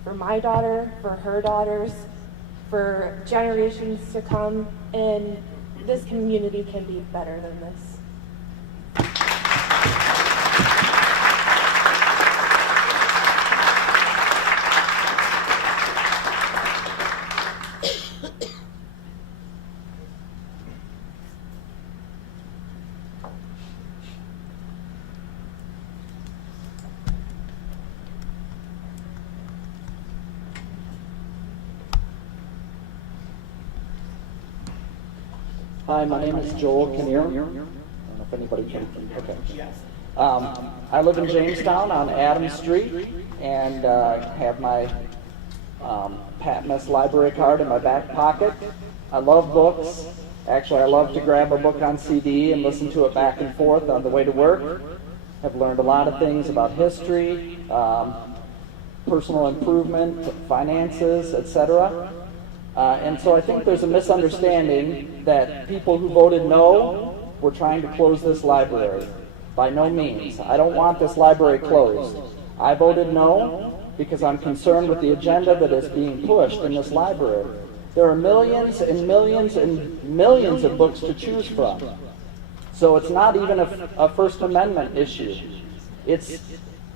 for my daughter, for her daughters, for generations to come, and this community can be better than this. Hi, my name is Joel Kinnear. I don't know if anybody can. Okay. I live in Jamestown on Adams Street and have my Patmos Library card in my back pocket. I love books. Actually, I love to grab a book on CD and listen to it back and forth on the way to work. I've learned a lot of things about history, personal improvement, finances, etc. And so I think there's a misunderstanding that people who voted no were trying to close this library. By no means. I don't want this library closed. I voted no because I'm concerned with the agenda that is being pushed in this library. There are millions and millions and millions of books to choose from. So it's not even a First Amendment issue. It's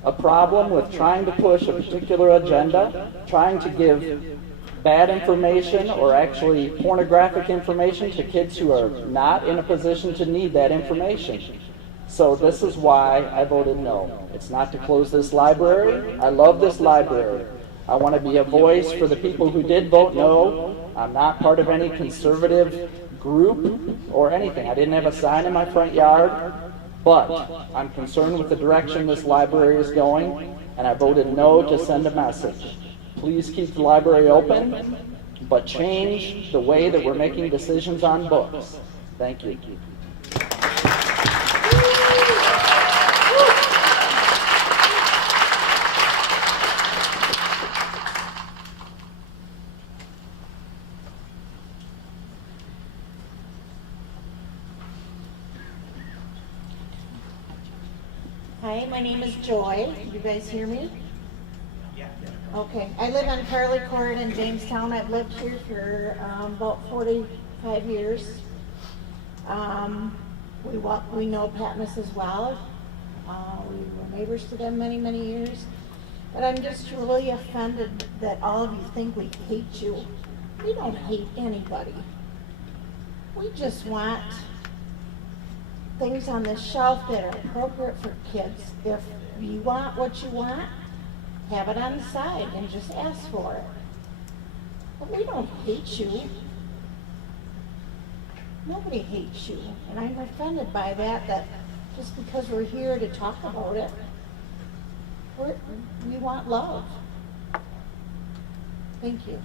a problem with trying to push a particular agenda, trying to give bad information or actually pornographic information to kids who are not in a position to need that information. So this is why I voted no. It's not to close this library. I love this library. I want to be a voice for the people who did vote no. I'm not part of any conservative group or anything. I didn't have a sign in my front yard, but I'm concerned with the direction this library is going, and I voted no to send a message. Please keep the library open, but change the way that we're making decisions on books. Thank you. Hi, my name is Joy. You guys hear me? Yeah. Okay. I live on Carly Court in Jamestown. I've lived here for about 45 years. We know Patmos as well. We were neighbors to them many, many years. And I'm just really offended that all of you think we hate you. We don't hate anybody. We just want things on the shelf that are appropriate for kids. If you want what you want, have it on the side and just ask for it. But we don't hate you. Nobody hates you. And I'm offended by that just because we're here to talk about it, we want love. Thank you.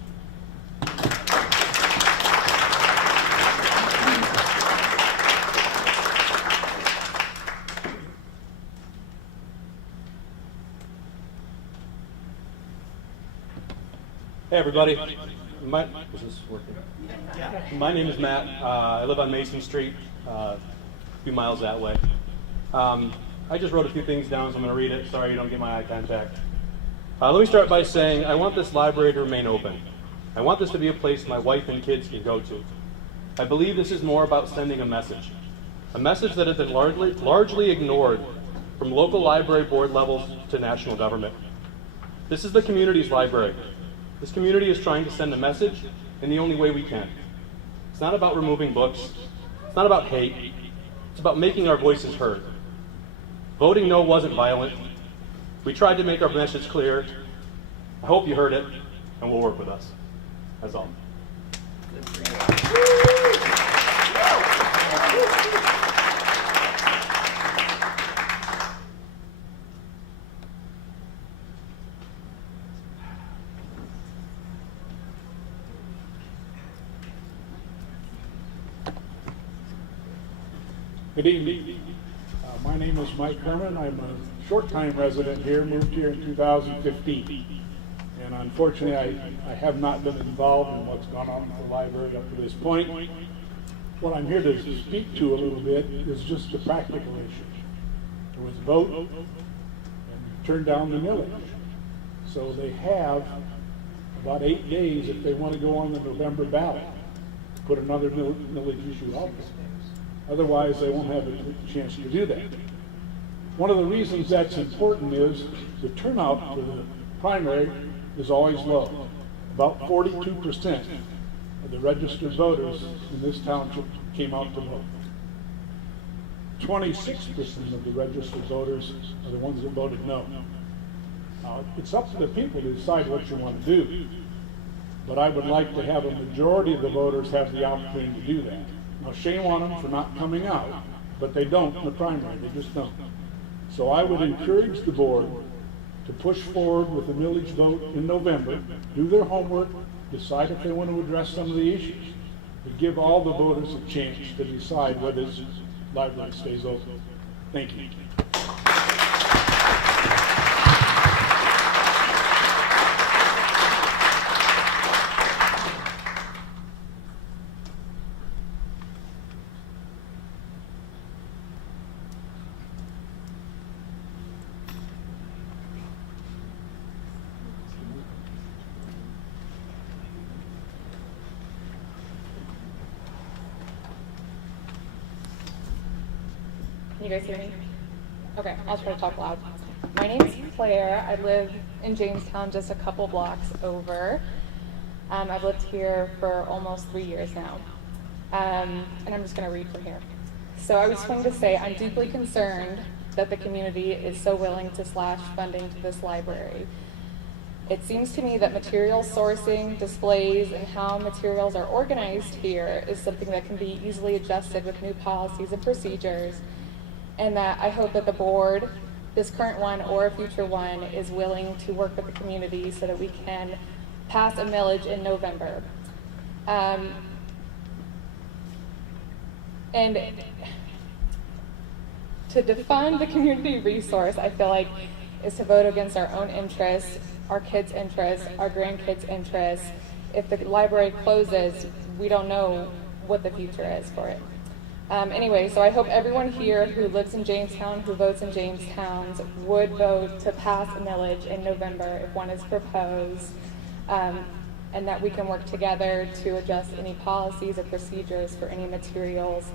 Hey everybody, is this working? My name is Matt. I live on Mason Street, a few miles that way. I just wrote a few things down, so I'm going to read it. Sorry you don't get my eye contact. Let me start by saying I want this library to remain open. I want this to be a place my wife and kids can go to. I believe this is more about sending a message that has been largely ignored from local library board levels to national government. This is the community's library. This community is trying to send a message in the only way we can. It's not about removing books. It's not about hate. It's about making our voices heard. Voting no wasn't violent. We tried to make our message clear. I hope you heard it, and will work with us. That's all. Good evening. My name is Mike Herman. I'm a short-time resident here, moved here in 2015. And unfortunately, I have not been involved in what's gone on with the library up to this point. What I'm here to speak to a little bit is just the practical issue. There was a vote, and turned down the millage. So they have about 8 days if they want to go on the November ballot to put another millage issue out there. Otherwise, they won't have a chance to do that. One of the reasons that's important is the turnout for the primary is always low. About 42% of the registered voters in this township came out to vote. 26% of the registered voters are the ones that voted no. Now, it's up to the people to decide what you want to do. But I would like to have a majority of the voters have the opportunity to do that. Now shame on them for not coming out, but they don't in the primary, they just don't. So I would encourage the board to push forward with the millage vote in November, do their homework, decide if they want to address some of the issues, but give all the voters a chance to decide whether this library stays open. Thank you. Can you guys hear me? Okay, I'll try to talk loud. My name's Claire. I live in Jamestown, just a couple blocks over. I've lived here for almost 3 years now. And I'm just going to read from here. So I was going to say, I'm deeply concerned that the community is so willing to slash funding to this library. It seems to me that material sourcing, displays, and how materials are organized here is something that can be easily adjusted with new policies and procedures, and that I hope that the board, this current one or a future one, is willing to work with the community so that we can pass a millage in November. And to defund the community resource, I feel like, is to vote against our own interests, our kids' interests, our grandkids' interests. If the library closes, we don't know what the future is for it. Anyway, so I hope everyone here who lives in Jamestown, who votes in Jamestown, would vote to pass a millage in November if one is proposed, and that we can work together to adjust any policies or procedures for any materials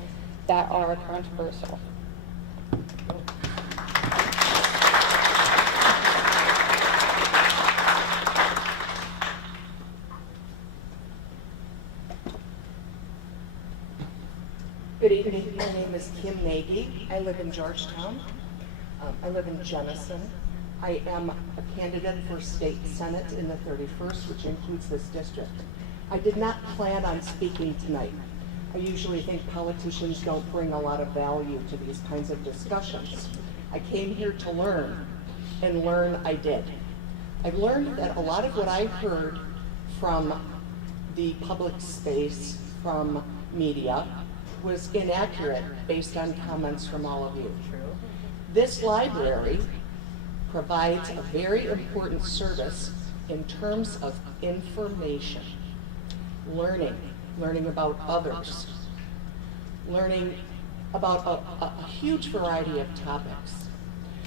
that are controversial. Good evening. My name is Kim Nagy. I live in Georgetown. I live in Jenison. I am a candidate for state senate in the 31st, which includes this district. I did not plan on speaking tonight. I usually think politicians don't bring a lot of value to these kinds of discussions. I came here to learn, and learn I did. I've learned that a lot of what I heard from the public space, from media, was inaccurate based on comments from all of you. This library provides a very important service in terms of information, learning about others, learning about a huge variety of topics.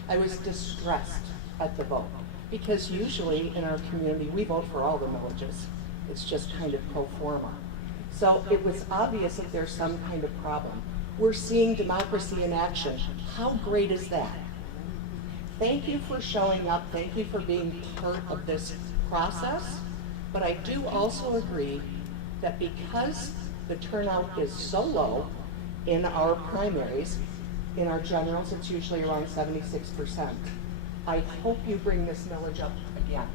I was distressed at the vote because usually in our community we vote for all the villages. It's just kind of pro forma. So it was obvious that there's some kind of problem. We're seeing democracy in action. How great is that? Thank you for showing up. Thank you for being part of this process. But I do also agree that because the turnout is so low in our primaries, in our generals, it's usually around 76%. I hope you bring this millage up again.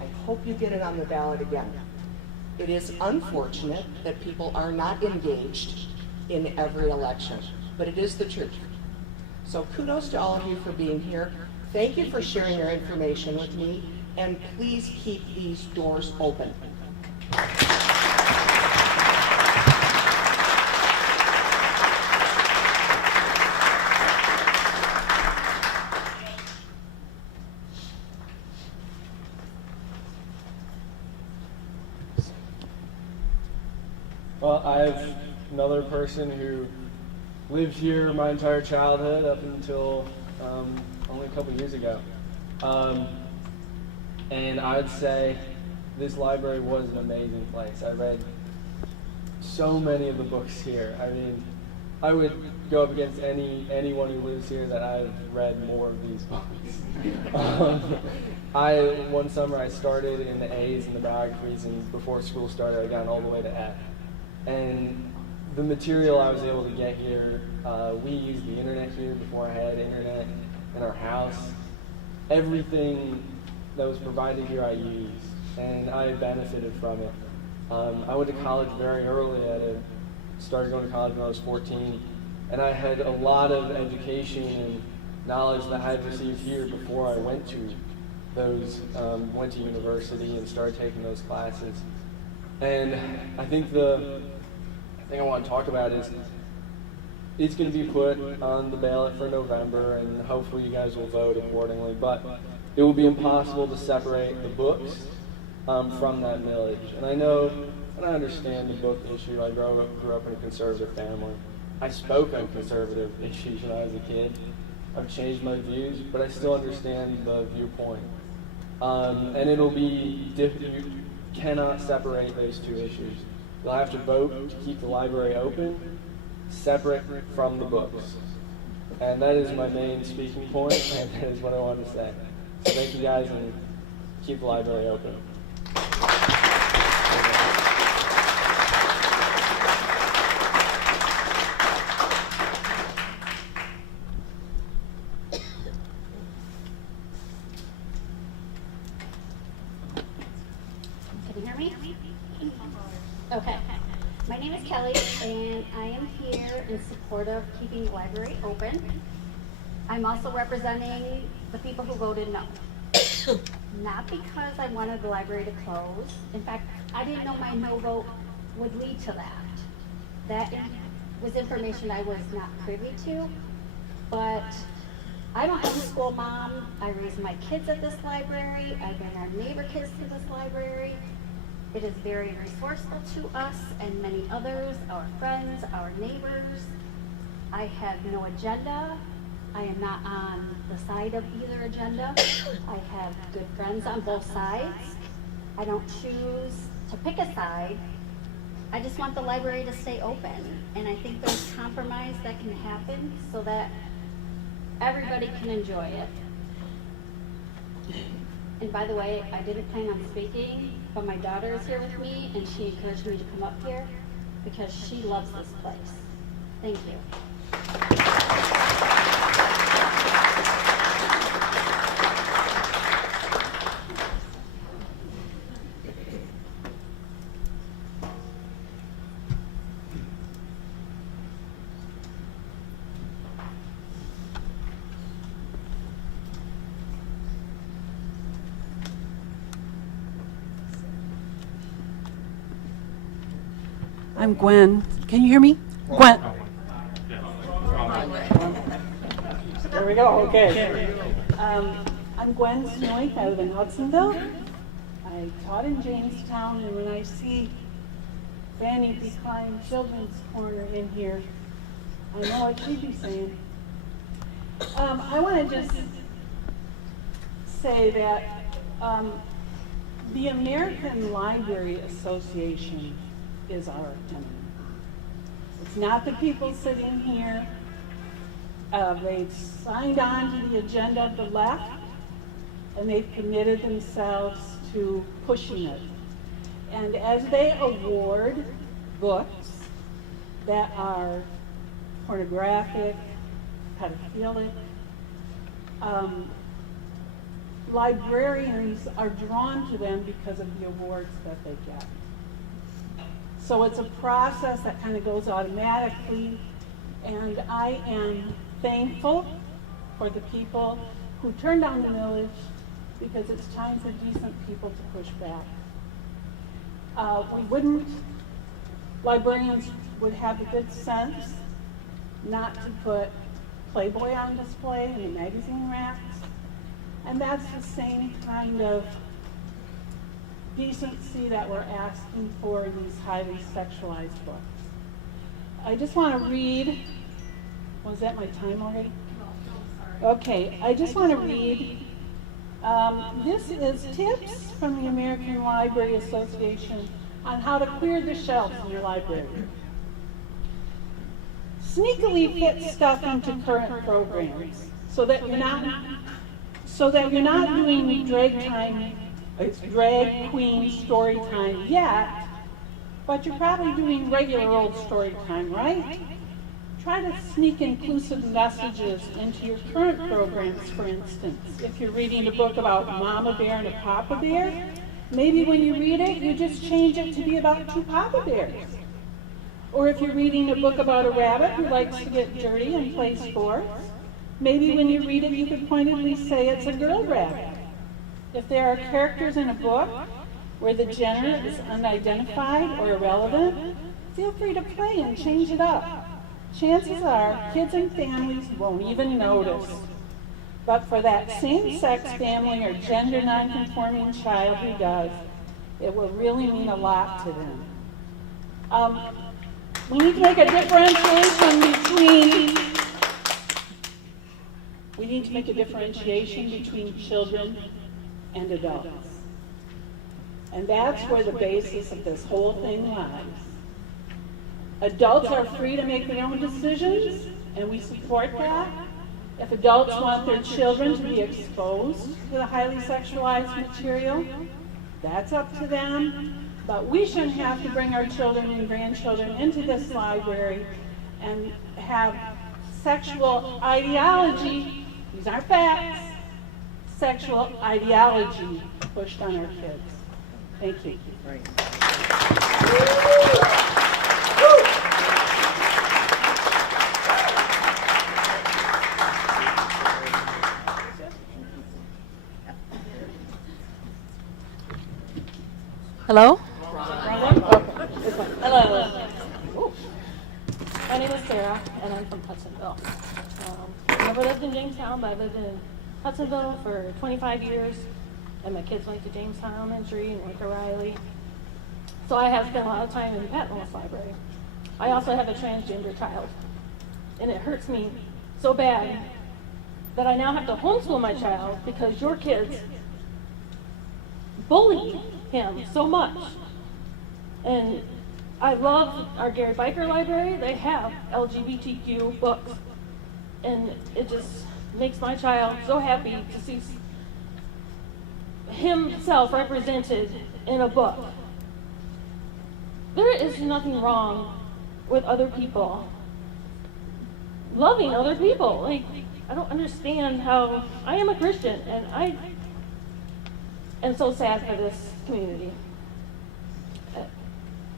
I hope you get it on the ballot again. It is unfortunate that people are not engaged in every election, but it is the truth. So kudos to all of you for being here. Thank you for sharing your information with me, and please keep these doors open. Well, I have another person who lived here my entire childhood up until only a couple years ago. And I would say this library was an amazing place. I read so many of the books here. I mean, I would go up against anyone who lives here that I've read more of these books. One summer I started in the A's and the biographies, and before school started I got all the way to F. And the material I was able to get here, we used the internet here before I had internet in our house. Everything that was provided here I used, and I benefited from it. I went to college very early at a started going to college when I was 14, and I had a lot of education and knowledge that I had received here before I went to university and started taking those classes. And I think the thing I want to talk about is it's going to be put on the ballot for November, and hopefully you guys will vote accordingly, but it will be impossible to separate the books from that millage. And I know, and I understand the book issue. I grew up in a conservative family. I spoke on conservative issues when I was a kid. I've changed my views, but I still understand the viewpoint. And it'll be difficult. You cannot separate those two issues. You'll have to vote to keep the library open, separate from the books. And that is my main speaking point, and that is what I wanted to say. So thank you guys, and keep the library open. Can you hear me? Okay. My name is Kelly, and I am here in support of keeping the library open. I'm also representing the people who voted no. Not because I wanted the library to close. In fact, I didn't know my no vote would lead to that. That was information I was not privy to, but I don't have a school mom. I raise my kids at this library. I bring our neighbor kids to this library. It is very resourceful to us and many others, our friends, our neighbors. I have no agenda. I am not on the side of either agenda. I have good friends on both sides. I don't choose to pick a side. I just want the library to stay open. And I think there's compromise that can happen so that everybody can enjoy it. And by the way, I didn't plan on speaking, but my daughter is here with me, and she encouraged me to come up here because she loves this place. Thank you. I'm Gwen. Can you hear me? Gwen. There we go, okay. I'm Gwen Snoik. I live in Hudsonville. I taught in Jamestown, and when I see Fanny behind Children's Corner in here, I know what she'd be saying. I want to just say that the American Library Association is our enemy. It's not the people sitting here. They've signed on to the agenda of the left, and they've committed themselves to pushing it. And as they award books that are pornographic, pedophilic, librarians are drawn to them because of the awards that they get. So it's a process that kind of goes automatically, and I am thankful for the people who turned down the millage because it's time for decent people to push back. Librarians would have the good sense not to put Playboy on display in the magazine racks, and that's the same kind of decency that we're asking for in these highly sexualized books. I just want to read, was that my time already? Okay, I just want to read, this is tips from the American Library Association on how to clear the shelves in your library. Sneakily fit stuff into current programs so that you're not doing drag queen story time yet, but you're probably doing regular old story time, right? Try to sneak inclusive messages into your current programs, for instance. If you're reading a book about Mama Bear and a Papa Bear, maybe when you read it, you just change it to be about two Papa Bears. Or if you're reading a book about a rabbit who likes to get dirty and play sports, maybe when you read it you could pointedly say it's a girl rabbit. If there are characters in a book where the gender is unidentified or irrelevant, feel free to play and change it up. Chances are kids and families won't even notice. But for that same-sex family or gender non-conforming child who does, it will really mean a lot to them. We need to make a differentiation between children and adults. And that's where the basis of this whole thing lies. Adults are free to make their own decisions, and we support that. If adults want their children to be exposed to the highly sexualized material, that's up to them. But we shouldn't have to bring our children and grandchildren into this library and have sexual ideology, these aren't facts, sexual ideology pushed on our kids. Thank you. Hello? Hello. My name is Sarah, and I'm from Hudsonville. I never lived in Jamestown, but I lived in Hudsonville for 25 years, and my kids went to Jamestown Elementary and went to Riley. So I have spent a lot of time in the Patmos Library. I also have a transgender child, and it hurts me so bad that I now have to homeschool my child because your kids bully him so much. And I love our Gary Biker Library. They have LGBTQ books, and it just makes my child so happy to see himself represented in a book. There is nothing wrong with other people loving other people. Like, I don't understand how I am a Christian, and I am so sad for this community.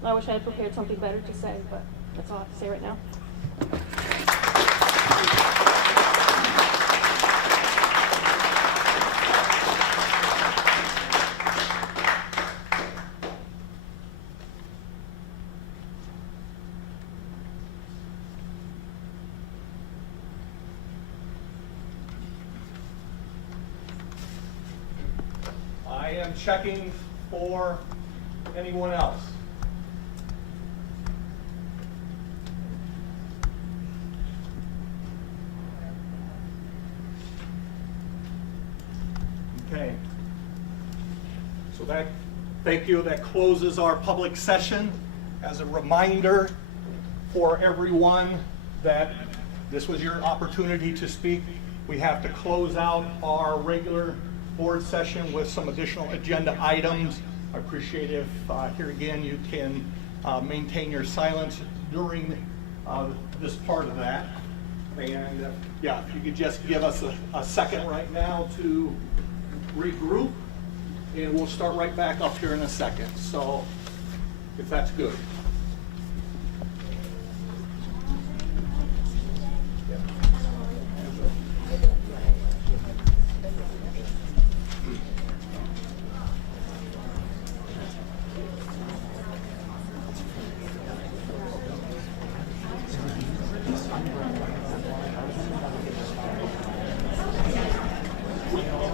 I wish I had prepared something better to say, but that's all I have to say right now. I am checking for anyone else. Okay. So thank you. That closes our public session. As a reminder for everyone that this was your opportunity to speak, we have to close out our regular board session with some additional agenda items. I appreciate if here again you can maintain your silence during this part of that. And yeah, if you could just give us a second right now to regroup, and we'll start right back up here in a second. So if that's good.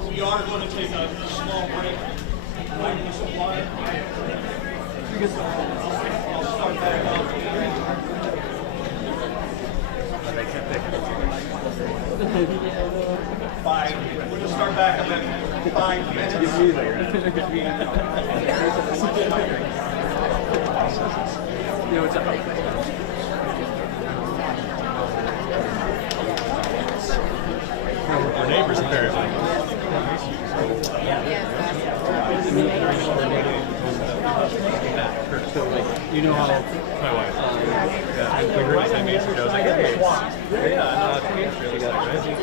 We are going to take a small break. Like some water. I'll start back up. We're going to start back up in 5 minutes. Our neighbors apparently. So, like, you know how my wife. we heard the same answer. I was like, hey, yeah,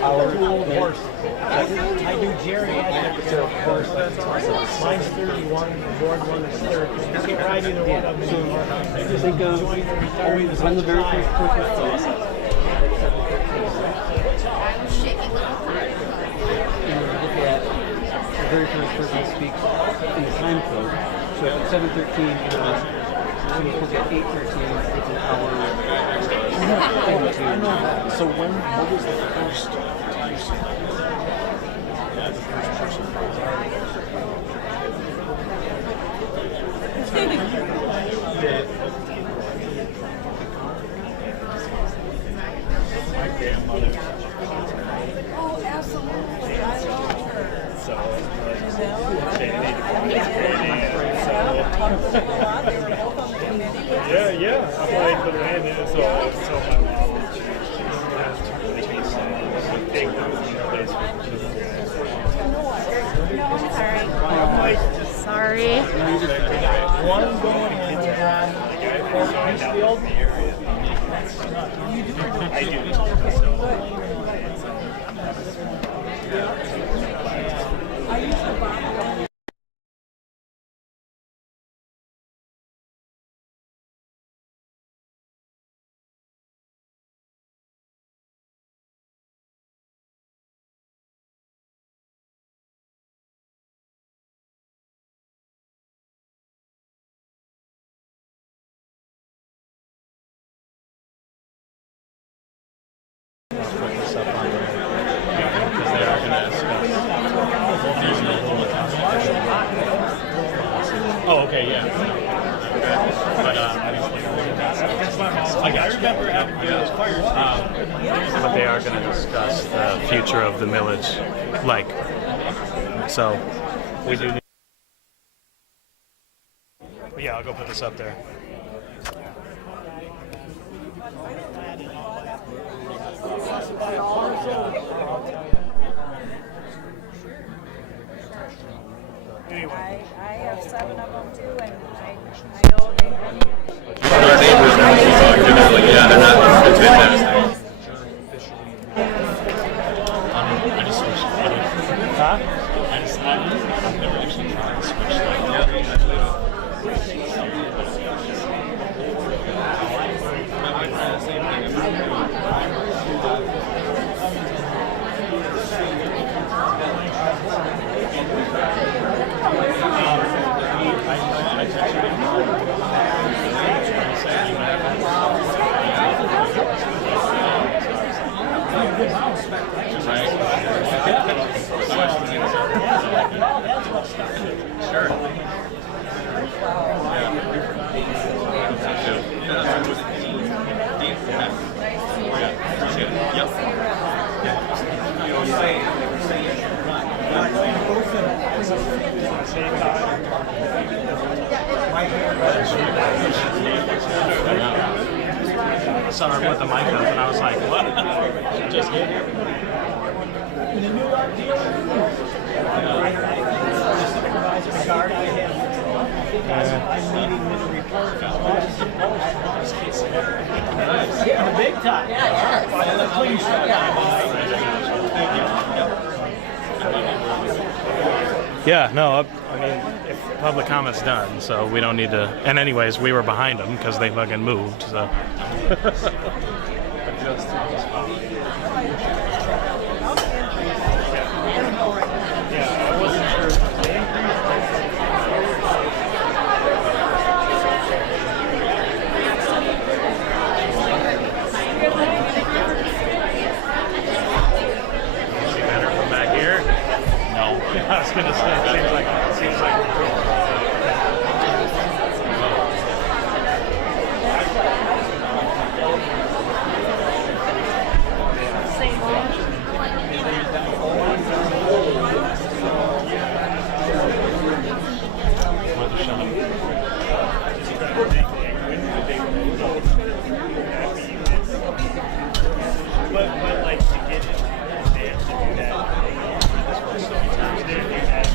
our horse. I do geriatric course. Mine's 31, the board one is 30. You can't ride either one of them anymore. I just think join the retirement. When the very first person spoke, look at the very first person speaks in the time code. So if it's 7:13, so you look at 8:13, it's an hour. So what was the first time slot? Yeah, the first person. My grandmother. Oh, absolutely. I love her. So, yeah, I played for the band, so my mom Sorry. One going in Eastfield. I do. I used to buy Oh, okay, yeah. But I remember having those fires. but they are going to discuss the future of the millage, like. So we do. But yeah, I'll go put this up there. I have 7 of them too, and I know they yeah, they're not. It's fantastic. I've never actually tried to switch Sure. I saw her put the mic up and I was like, what? Just get here. I'm meeting with a report. The big time. Please stop by. Yeah, no, I mean, if public comment's done, so we don't need to. And anyways, we were behind them because they fucking moved, so. Yeah, I wasn't sure. She better come back here? No. I was gonna say, it seems like. But like to get it advanced to do that, this was so many times there, you had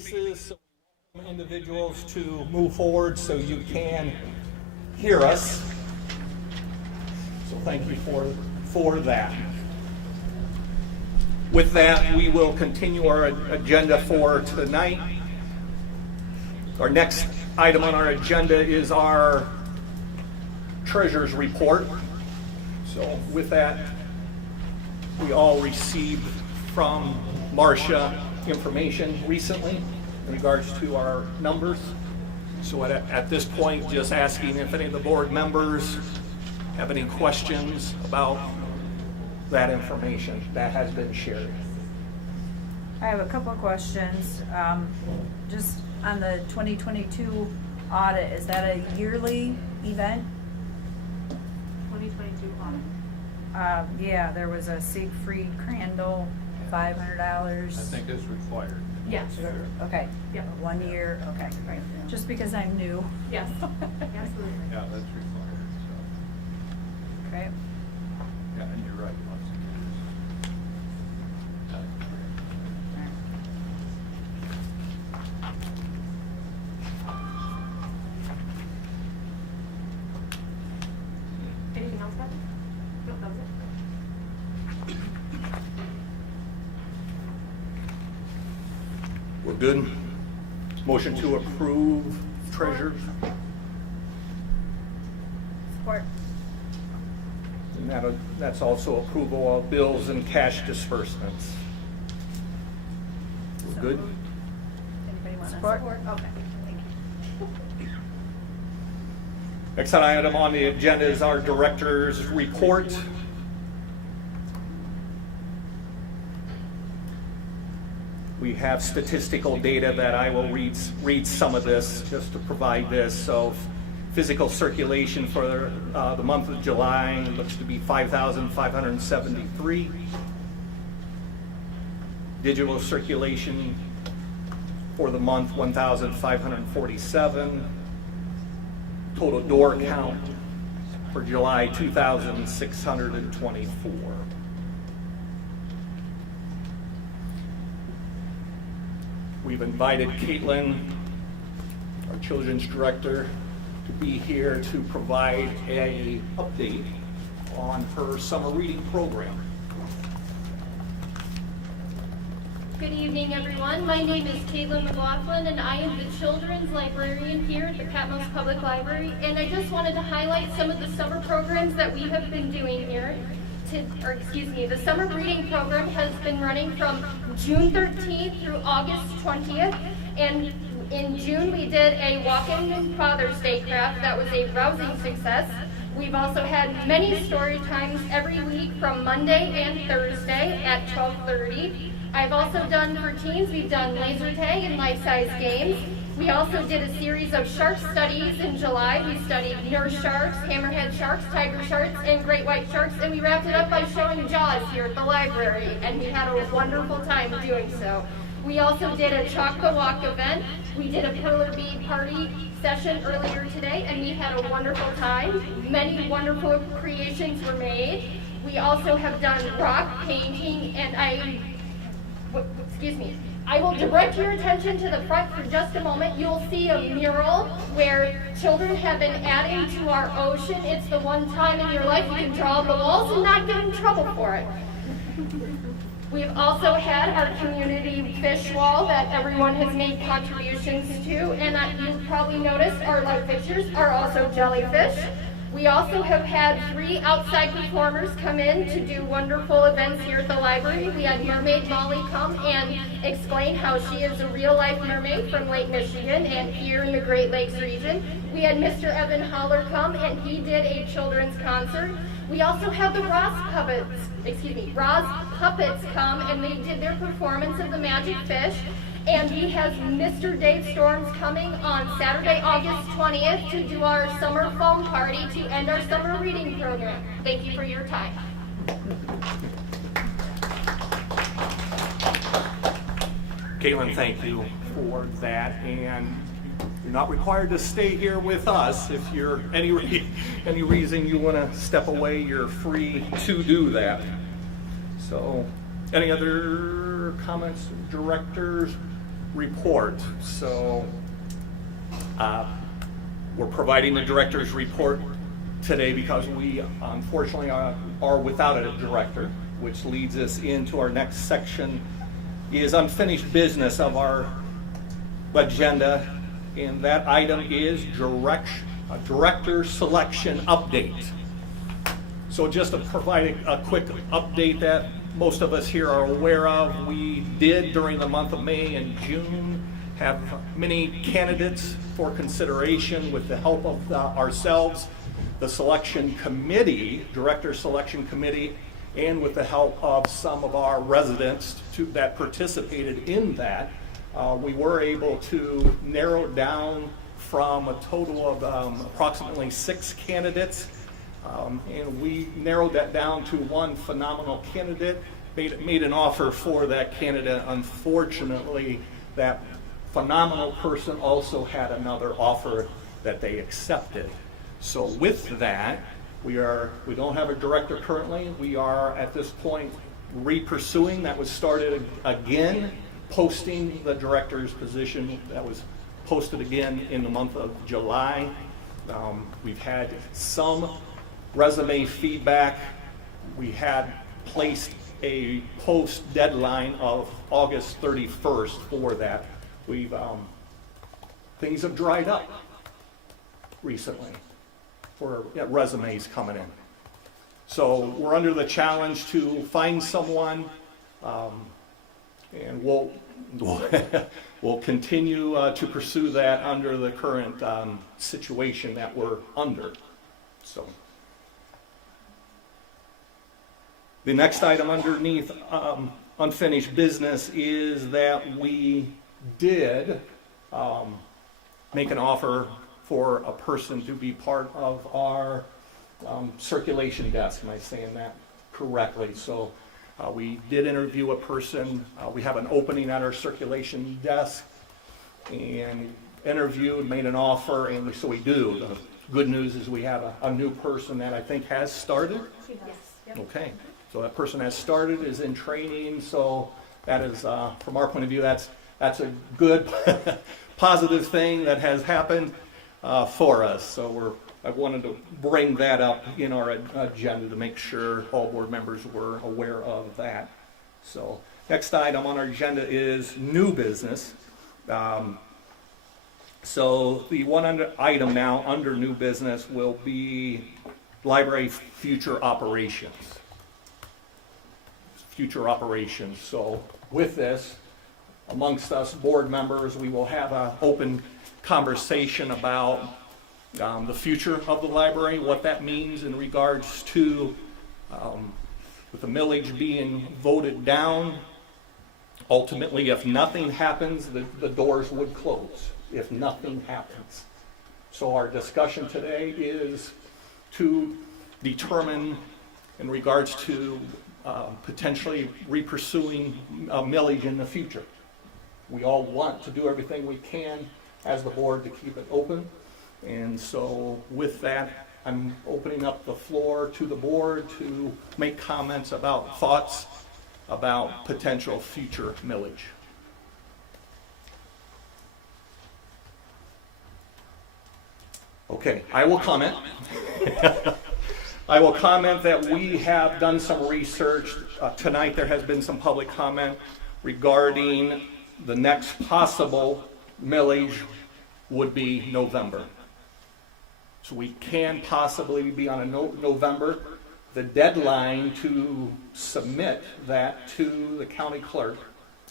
So individuals to move forward so you can hear us. So thank you for that. With that, we will continue our agenda for tonight. Our next item on our agenda is our treasurer's report. So with that, we all received from Marcia information recently in regards to our numbers. So at this point, just asking if any of the board members have any questions about that information that has been shared. I have a couple of questions. Just on the 2022 audit, is that a yearly event? 2022 audit. Yeah, there was a Siegfried Crandall, $500. I think it's required. Yes. Okay. Yep. 1 year. Okay. Right. Just because I'm new. Yes. Absolutely. Yeah, that's required. So. Okay. Yeah, and you're right. Lots of years. Anything else, Beth? Nope, that was it. We're good. Motion to approve treasurers. Support. And that's also approval of bills and cash disbursements. We're good. Anybody want Support? to support? Okay. Thank you. Next item on the agenda is our director's report. We have statistical data that I will read some of this just to provide this. So physical circulation for the month of July looks to be 5,573. Digital circulation for the month, 1,547. Total door count for July, 2,624. We've invited Caitlin, our children's director, to be here to provide an update on her summer reading program. Good evening, everyone. My name is Caitlin McLaughlin, and I am the children's librarian here at the Patmos Public Library. And I just wanted to highlight some of the summer programs that we have been doing here. The summer reading program has been running from June 13th through August 20th. And in June, we did a walk-in Father's Day craft that was a rousing success. We've also had many story times every week from Monday and Thursday at 12:30. I've also done for teens, we've done laser tag and life-size games. We also did a series of shark studies in July. We studied nurse sharks, hammerhead sharks, tiger sharks, and great white sharks, and we wrapped it up by showing Jaws here at the library, and we had a wonderful time doing so. We also did a chalk the walk event. We did a perler bead party session earlier today, and we had a wonderful time. Many wonderful creations were made. We also have done rock painting, and I will direct your attention to the front for just a moment. You'll see a mural where children have been adding to our ocean. It's the one time in your life you can draw on the walls and not get in trouble for it. We've also had our community fish wall that everyone has made contributions to, and you've probably noticed our light fixtures are also jellyfish. We also have had 3 outside performers come in to do wonderful events here at the library. We had Mermaid Molly come and explain how she is a real-life mermaid from Lake Michigan and here in the Great Lakes region. We had Mr. Evan Holler come, and he did a children's concert. We also had the Roz Puppets come, and they did their performance of the Magic Fish. And we have Mr. Dave Storms coming on Saturday, August 20th to do our summer foam party to end our summer reading program. Thank you for your time. Caitlin, thank you for that. And you're not required to stay here with us. If you're any reason you want to step away, you're free to do that. So, any other comments, directors? report. So we're providing the director's report today because we unfortunately are without a director, which leads us into our next section is unfinished business of our agenda, and that item is director selection update. So just to provide a quick update that most of us here are aware of, we did during the month of May and June have many candidates for consideration with the help of ourselves, the selection committee, director selection committee, and with the help of some of our residents that participated in that. We were able to narrow down from a total of approximately 6 candidates, and we narrowed that down to one phenomenal candidate, made an offer for that candidate. Unfortunately, that phenomenal person also had another offer that they accepted. So with that, we don't have a director currently. We are at this point re-pursuing. That was started again, posting the director's position. That was posted again in the month of July. We've had some resume feedback. We had placed a post deadline of August 31st for that. Things have dried up recently for resumes coming in. So we're under the challenge to find someone, and we'll continue to pursue that under the current situation that we're under. So the next item underneath unfinished business is that we did make an offer for a person to be part of our circulation desk. Am I saying that correctly? So we did interview a person. We have an opening at our circulation desk, and interviewed, made an offer, and so we do. The good news is we have a new person that I think has started. Yes. Yep. Okay, so that person has started, is in training, so that is, from our point of view, that's a good positive thing that has happened for us. So I wanted to bring that up in our agenda to make sure all board members were aware of that. So next item on our agenda is new business. So the one item now under new business will be library future operations. Future operations. So with this, amongst us board members, we will have an open conversation about the future of the library, what that means in regards to with the millage being voted down. Ultimately, if nothing happens, the doors would close, if nothing happens. So our discussion today is to determine in regards to potentially re-pursuing millage in the future. We all want to do everything we can as the board to keep it open. And so with that, I'm opening up the floor to the board to make comments about thoughts about potential future millage. Okay, I will comment. I will comment that we have done some research. Tonight there has been some public comment regarding the next possible millage would be November. So we can possibly be on a November. The deadline to submit that to the county clerk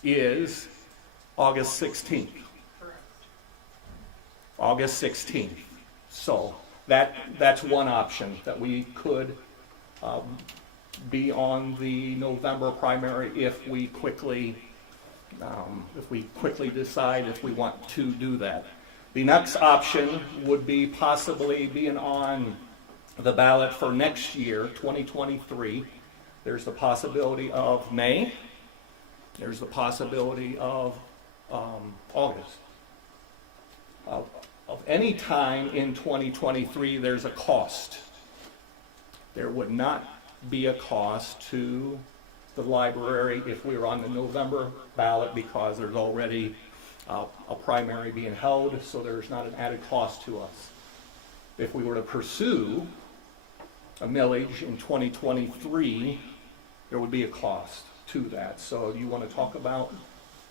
is August 16th. August 16th. So that's one option, that we could be on the November primary if we quickly decide if we want to do that. The next option would be possibly being on the ballot for next year, 2023. There's the possibility of May. There's the possibility of August. Of any time in 2023, there's a cost. There would not be a cost to the library if we were on the November ballot, because there's already a primary being held, so there's not an added cost to us. If we were to pursue a millage in 2023, there would be a cost to that. So do you want to talk about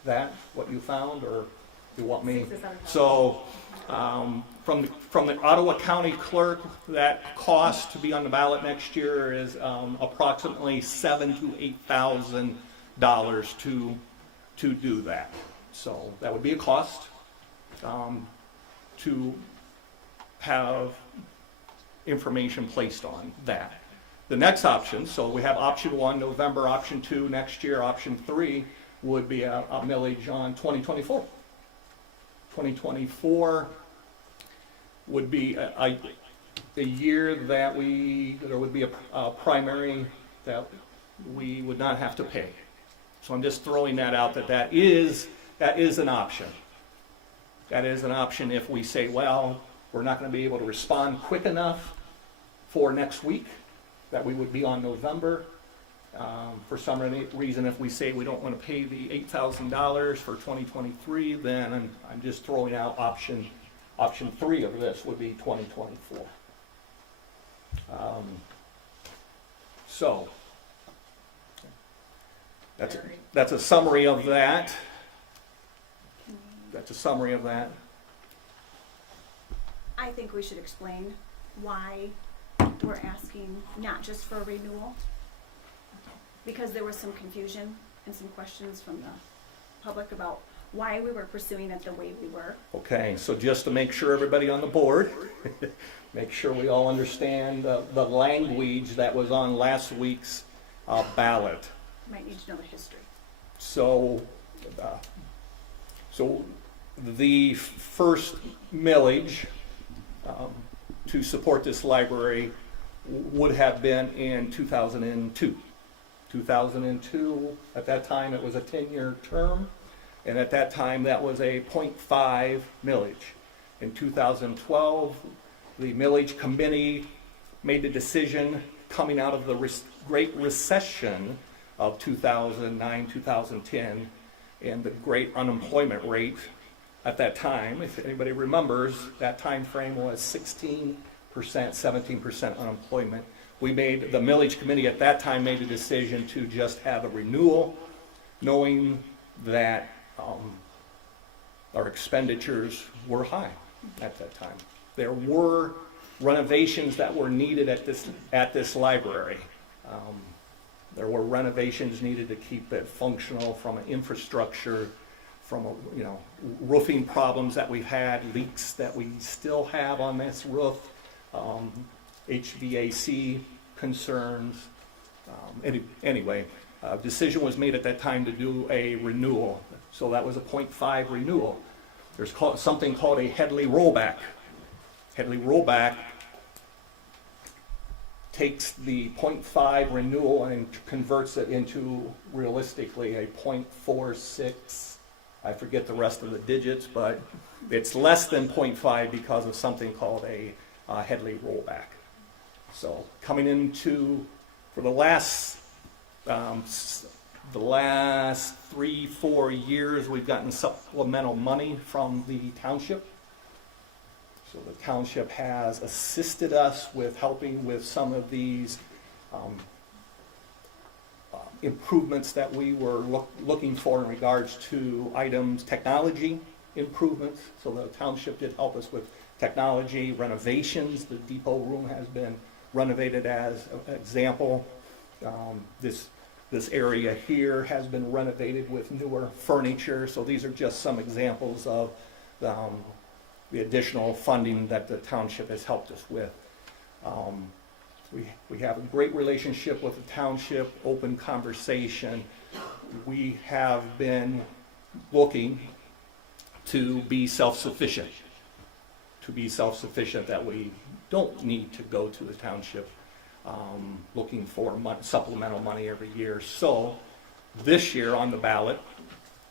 that, what you found, or you want me? So from the Ottawa County Clerk, that cost to be on the ballot next year is approximately $7,000 to $8,000 to do that. So that would be a cost to have information placed on that. The next option, so we have option 1 November, option 2 next year, option 3 would be a millage on 2024. 2024 would be a year that there would be a primary that we would not have to pay. So I'm just throwing that out, that is an option. That is an option if we say, well, we're not going to be able to respond quick enough for next week, that we would be on November. For some reason, if we say we don't want to pay the $8,000 for 2023, then I'm just throwing out option 3 of this would be 2024. So that's a summary of that. That's a summary of that. I think we should explain why we're asking not just for a renewal, because there was some confusion and some questions from the public about why we were pursuing it the way we were. Okay, so just to make sure everybody on the board, make sure we all understand the language that was on last week's ballot. Might need to know the history. So the first millage to support this library would have been in 2002. 2002, at that time it was a 10-year term, and at that time that was a 0.5 millage. In 2012, the millage committee made the decision coming out of the Great Recession of 2009, 2010, and the great unemployment rate at that time, if anybody remembers, that time frame was 16%, 17% unemployment. The millage committee at that time made a decision to just have a renewal, knowing that our expenditures were high at that time. There were renovations that were needed at this library. There were renovations needed to keep it functional from an infrastructure, from roofing problems that we've had, leaks that we still have on this roof, HVAC concerns. Anyway, a decision was made at that time to do a renewal. So that was a 0.5 renewal. There's something called a Headley rollback. Headley rollback takes the 0.5 renewal and converts it into, realistically, a 0.46. I forget the rest of the digits, but it's less than 0.5 because of something called a Headley rollback. So coming into, for the last 3-4 years, we've gotten supplemental money from the township. So the township has assisted us with helping with some of these improvements that we were looking for in regards to items, technology improvements. So the township did help us with technology, renovations. The depot room has been renovated as an example. This area here has been renovated with newer furniture. So these are just some examples of the additional funding that the township has helped us with. We have a great relationship with the township, open conversation. We have been looking to be self-sufficient, that we don't need to go to the township looking for supplemental money every year. So this year on the ballot,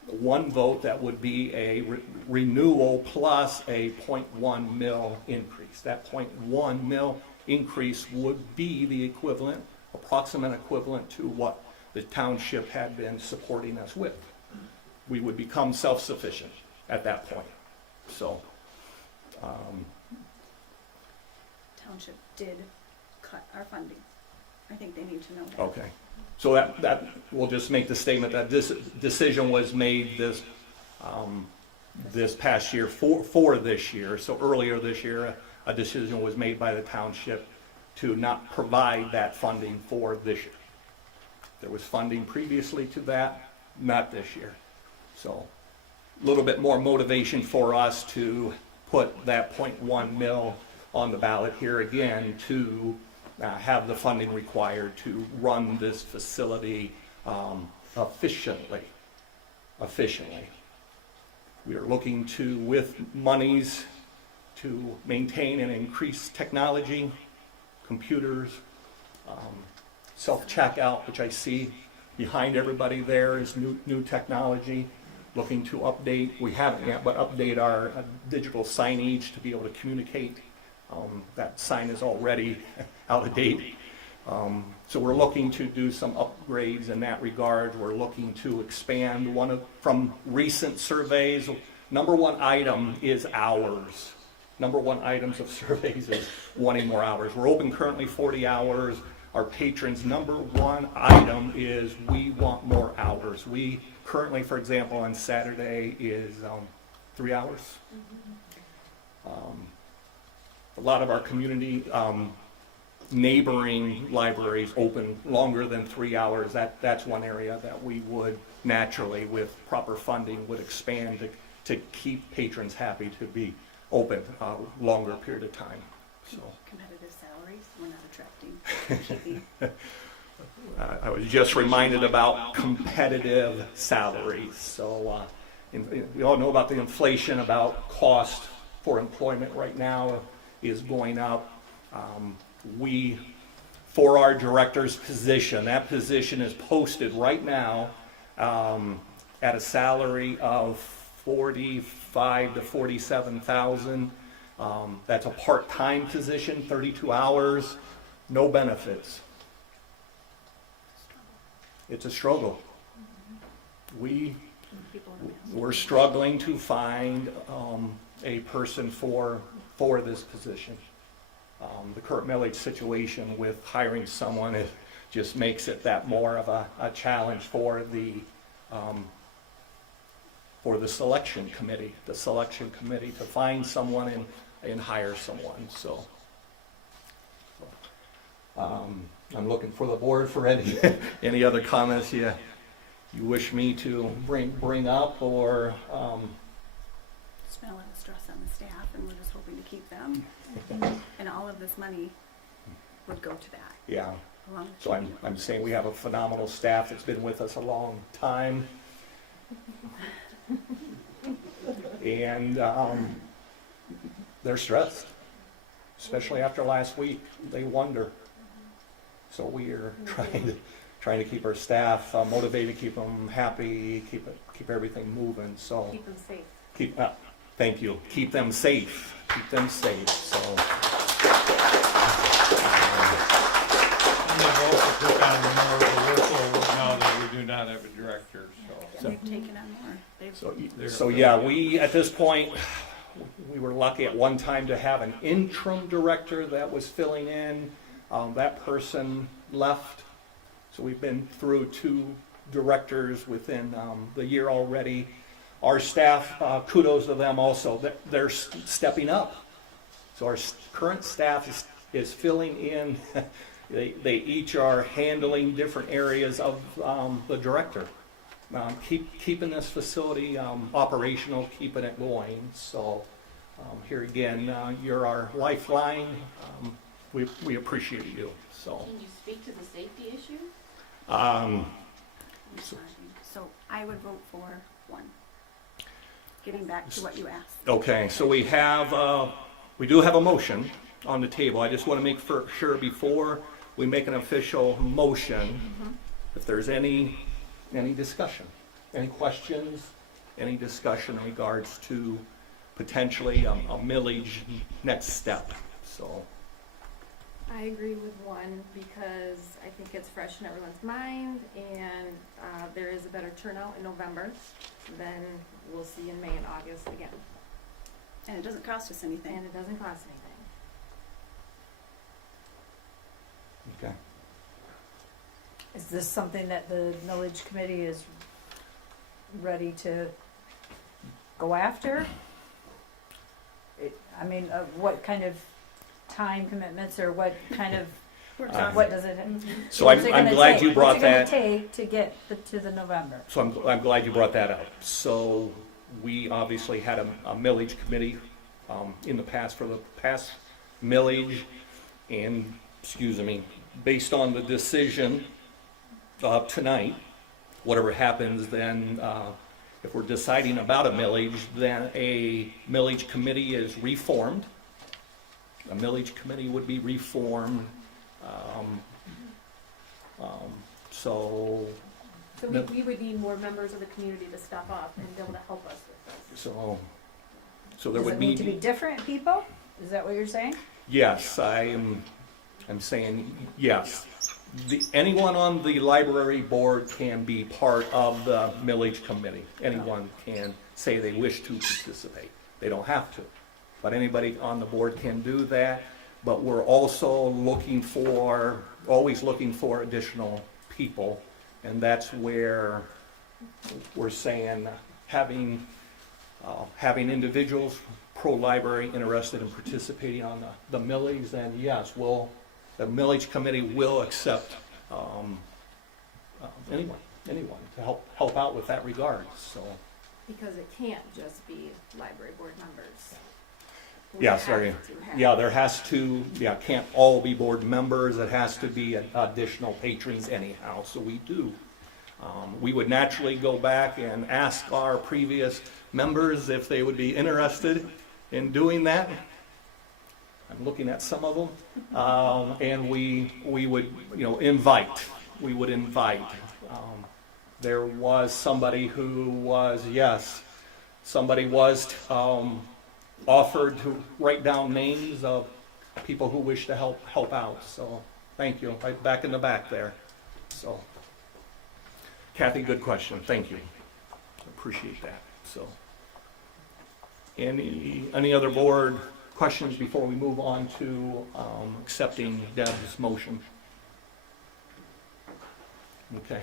one vote that would be a renewal plus a 0.1 mil increase. That 0.1 mil increase would be the approximate equivalent to what the township had been supporting us with. We would become self-sufficient at that point. So, Township did cut our funding. I think they need to know that. okay. So that we'll just make the statement that this decision was made this past year for this year. So earlier this year, a decision was made by the township to not provide that funding for this year. There was funding previously to that, not this year. So a little bit more motivation for us to put that 0.1 mil on the ballot here again to have the funding required to run this facility efficiently. We are looking to, with monies, to maintain and increase technology, computers, self-checkout, which I see behind everybody there is new technology. Looking to update, we haven't yet, but update our digital signage to be able to communicate. That sign is already out of date. So we're looking to do some upgrades in that regard. We're looking to expand from recent surveys. Number one item is hours. Number one items of surveys is wanting more hours. We're open currently 40 hours. Our patrons' number one item is we want more hours. We currently, for example, on Saturday is 3 hours. A lot of our community neighboring libraries open longer than 3 hours. That's one area that we would naturally, with proper funding, would expand to keep patrons happy to be open a longer period of time. So Competitive salaries, we're not attracting. I was just reminded about competitive salaries. So we all know about the inflation, about cost for employment right now is going up. For our director's position, that position is posted right now at a salary of $45,000 to $47,000. That's a part-time position, 32 hours, no benefits. It's a struggle. We're struggling to find a person for this position. The current millage situation with hiring someone, it just makes it that more of a challenge for the selection committee to find someone and hire someone. So I'm looking for the board for any other comments you wish me to bring up, or Spend a lot of stress on the staff, and we're just hoping to keep them. And all of this money would go to that. yeah. So I'm saying we have a phenomenal staff that's been with us a long time. And they're stressed, especially after last week. They wonder. So we are trying to keep our staff motivated, keep them happy, keep everything moving. So Keep them safe. Thank you. Keep them safe. Keep them safe. So. And they've also took on more of the workload now that we do not have a director. And they've taken on more. So yeah, we at this point we were lucky at one time to have an interim director that was filling in. That person left, so we've been through 2 directors within the year already. Our staff, kudos to them also, they're stepping up. So our current staff is filling in. They each are handling different areas of the director. Keeping this facility operational, keeping it going. So here again, you're our lifeline. We appreciate you. So. Can you speak to the safety issue? So I would vote for 1. Getting back to what you asked. Okay, so we do have a motion on the table. I just want to make sure before we make an official motion, if there's any discussion, any questions, any discussion in regards to potentially a millage next step. So. I I agree with 1 because I think it's fresh in everyone's mind, and there is a better turnout in November than we'll see in May and August again. And it doesn't cost us anything. And it doesn't cost anything. Okay. Is this something that the millage committee is ready to go after? I mean, what kind of time commitments or what kind of, what does it? So what's it I'm gonna glad take? you brought that. What's it gonna take to get to the November? So I'm glad you brought that up. So we obviously had a millage committee in the past for the past millage, and, based on the decision tonight, whatever happens then, if we're deciding about a millage, then a millage committee is reformed. A millage committee would be reformed. So we would need more members of the community to step up and be able to help us with this. So there Does would it need to be. be different people? Is that what you're saying? Yes, I'm saying yes. Anyone on the library board can be part of the millage committee. Anyone can say they wish to participate. They don't have to, but anybody on the board can do that. But we're also always looking for additional people, and that's where we're saying having individuals pro-library interested in participating on the millage, then yes, the millage committee will accept anyone to help out with that regard. So Because it can't just be library board members. yes, there has to, can't all be board members. It has to be additional patrons anyhow. So we do. We would naturally go back and ask our previous members if they would be interested in doing that. I'm looking at some of them, and we would invite. We would invite. There was somebody who was offered to write down names of people who wish to help out. So thank you. Right back in the back there. So Kathy, good question. Thank you. Appreciate that. So any other board questions before we move on to accepting Deb's motion? Okay.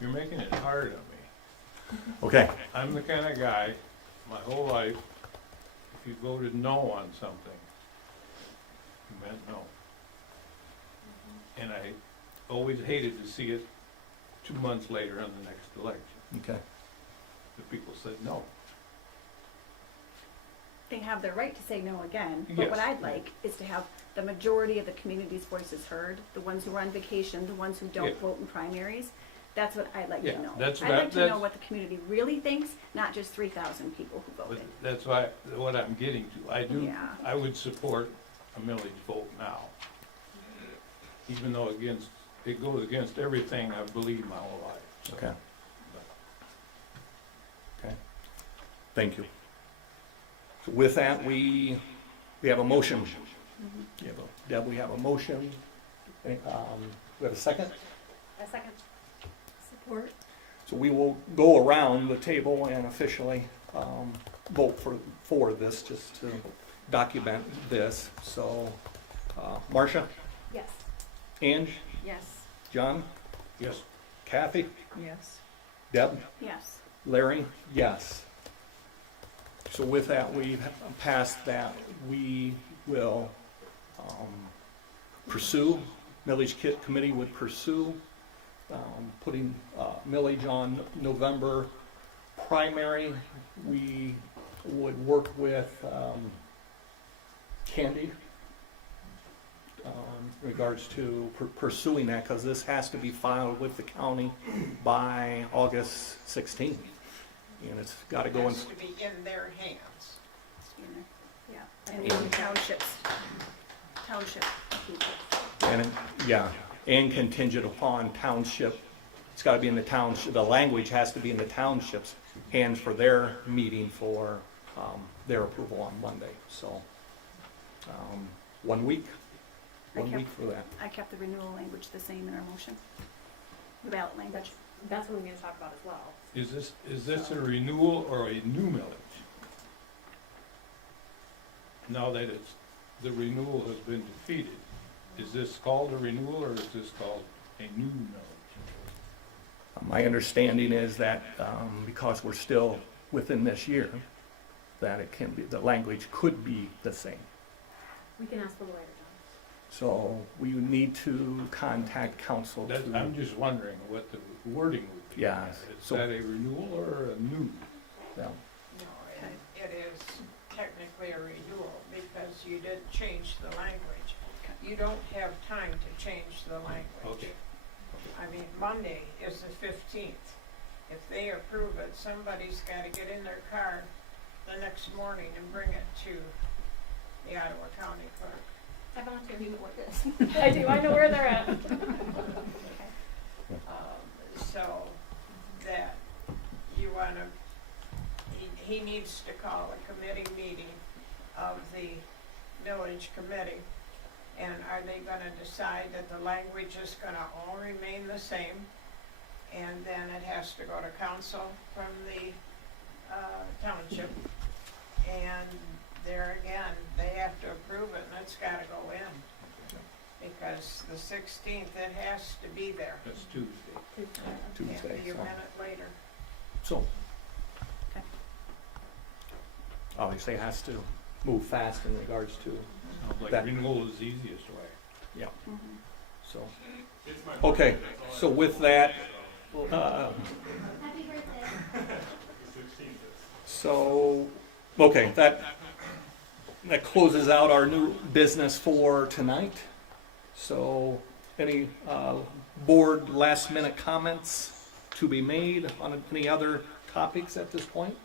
You're making it hard on me. Okay. I'm the kind of guy, my whole life, if you voted no on something, you meant no. And I always hated to see it 2 months later in the next election. Okay. The people said no. They have their right to say no again, but what Yes. I'd like is to have the majority of the community's voices heard, the ones who are on vacation, the ones who don't Yeah. vote in primaries. That's what I'd like Yeah, to know. that's I'd like to know that's- what the community really thinks, not just 3,000 people who But voted. that's what I'm getting to. Yeah. I would support a millage vote now. Even though it goes against everything I've believed my whole life. So. Okay. Okay. Thank you. So with that, we have a motion. Deb, we have a motion. We have a second? A second. Support. So we will go around the table and officially vote for this, just to document this. So, Marcia? Yes. Ange? Yes. John? Yes. Kathy? Yes. Deb? Yes. Larry? Yes. So with that, we've passed that. We will pursue, millage kit committee would pursue putting millage on November primary. We would work with Candy in regards to pursuing that, because this has to be filed with the county by August 16th. And it's got to go in. Has to be in their hands. Yeah, and in township people. And contingent upon township. It's got to be in the township. The language has to be in the township's hands for their meeting for their approval on Monday. So 1 week. I 1 kept- week for that. I kept the renewal language the same in our motion. The ballot language. That's what we're gonna talk about as well. Is this a renewal or a new millage? Now that the renewal has been defeated, is this called a renewal or is this called a new millage? My understanding is that because we're still within this year, that it can be, the language could be the same. We can ask the lawyer, So we need to contact council to. I'm just wondering what the wording would be. Yeah, Is so- that a renewal or a new? Yeah. No, it is technically a renewal because you didn't change the language. You don't have time to change the language. Okay. I mean, Monday is the 15th. If they approve it, somebody's gotta get in their car the next morning and bring it to the Ottawa County Clerk. I volunteer, you know what it is. I do, I know where they're at. So that you wanna, he needs to call a committee meeting of the village committee. And are they gonna decide that the language is gonna all remain the same? And then it has to go to council from the township. And there again, they have to approve it and it's gotta go in. Because the 16th, it has to be there. That's Tuesday. Tuesday, Can't be a so. minute later. So. Obviously, it has to move fast in regards to Sounds like that. renewal is the easiest way. Yeah. So. Okay, so with that, so, okay, that closes out our new business for tonight. So, any board last minute comments to be made on any other topics at this point?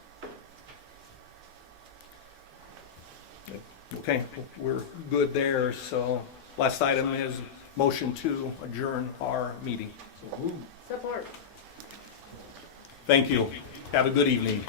Okay, we're good there. So, last item is motion to adjourn our meeting. Support. Thank you. Have a good evening.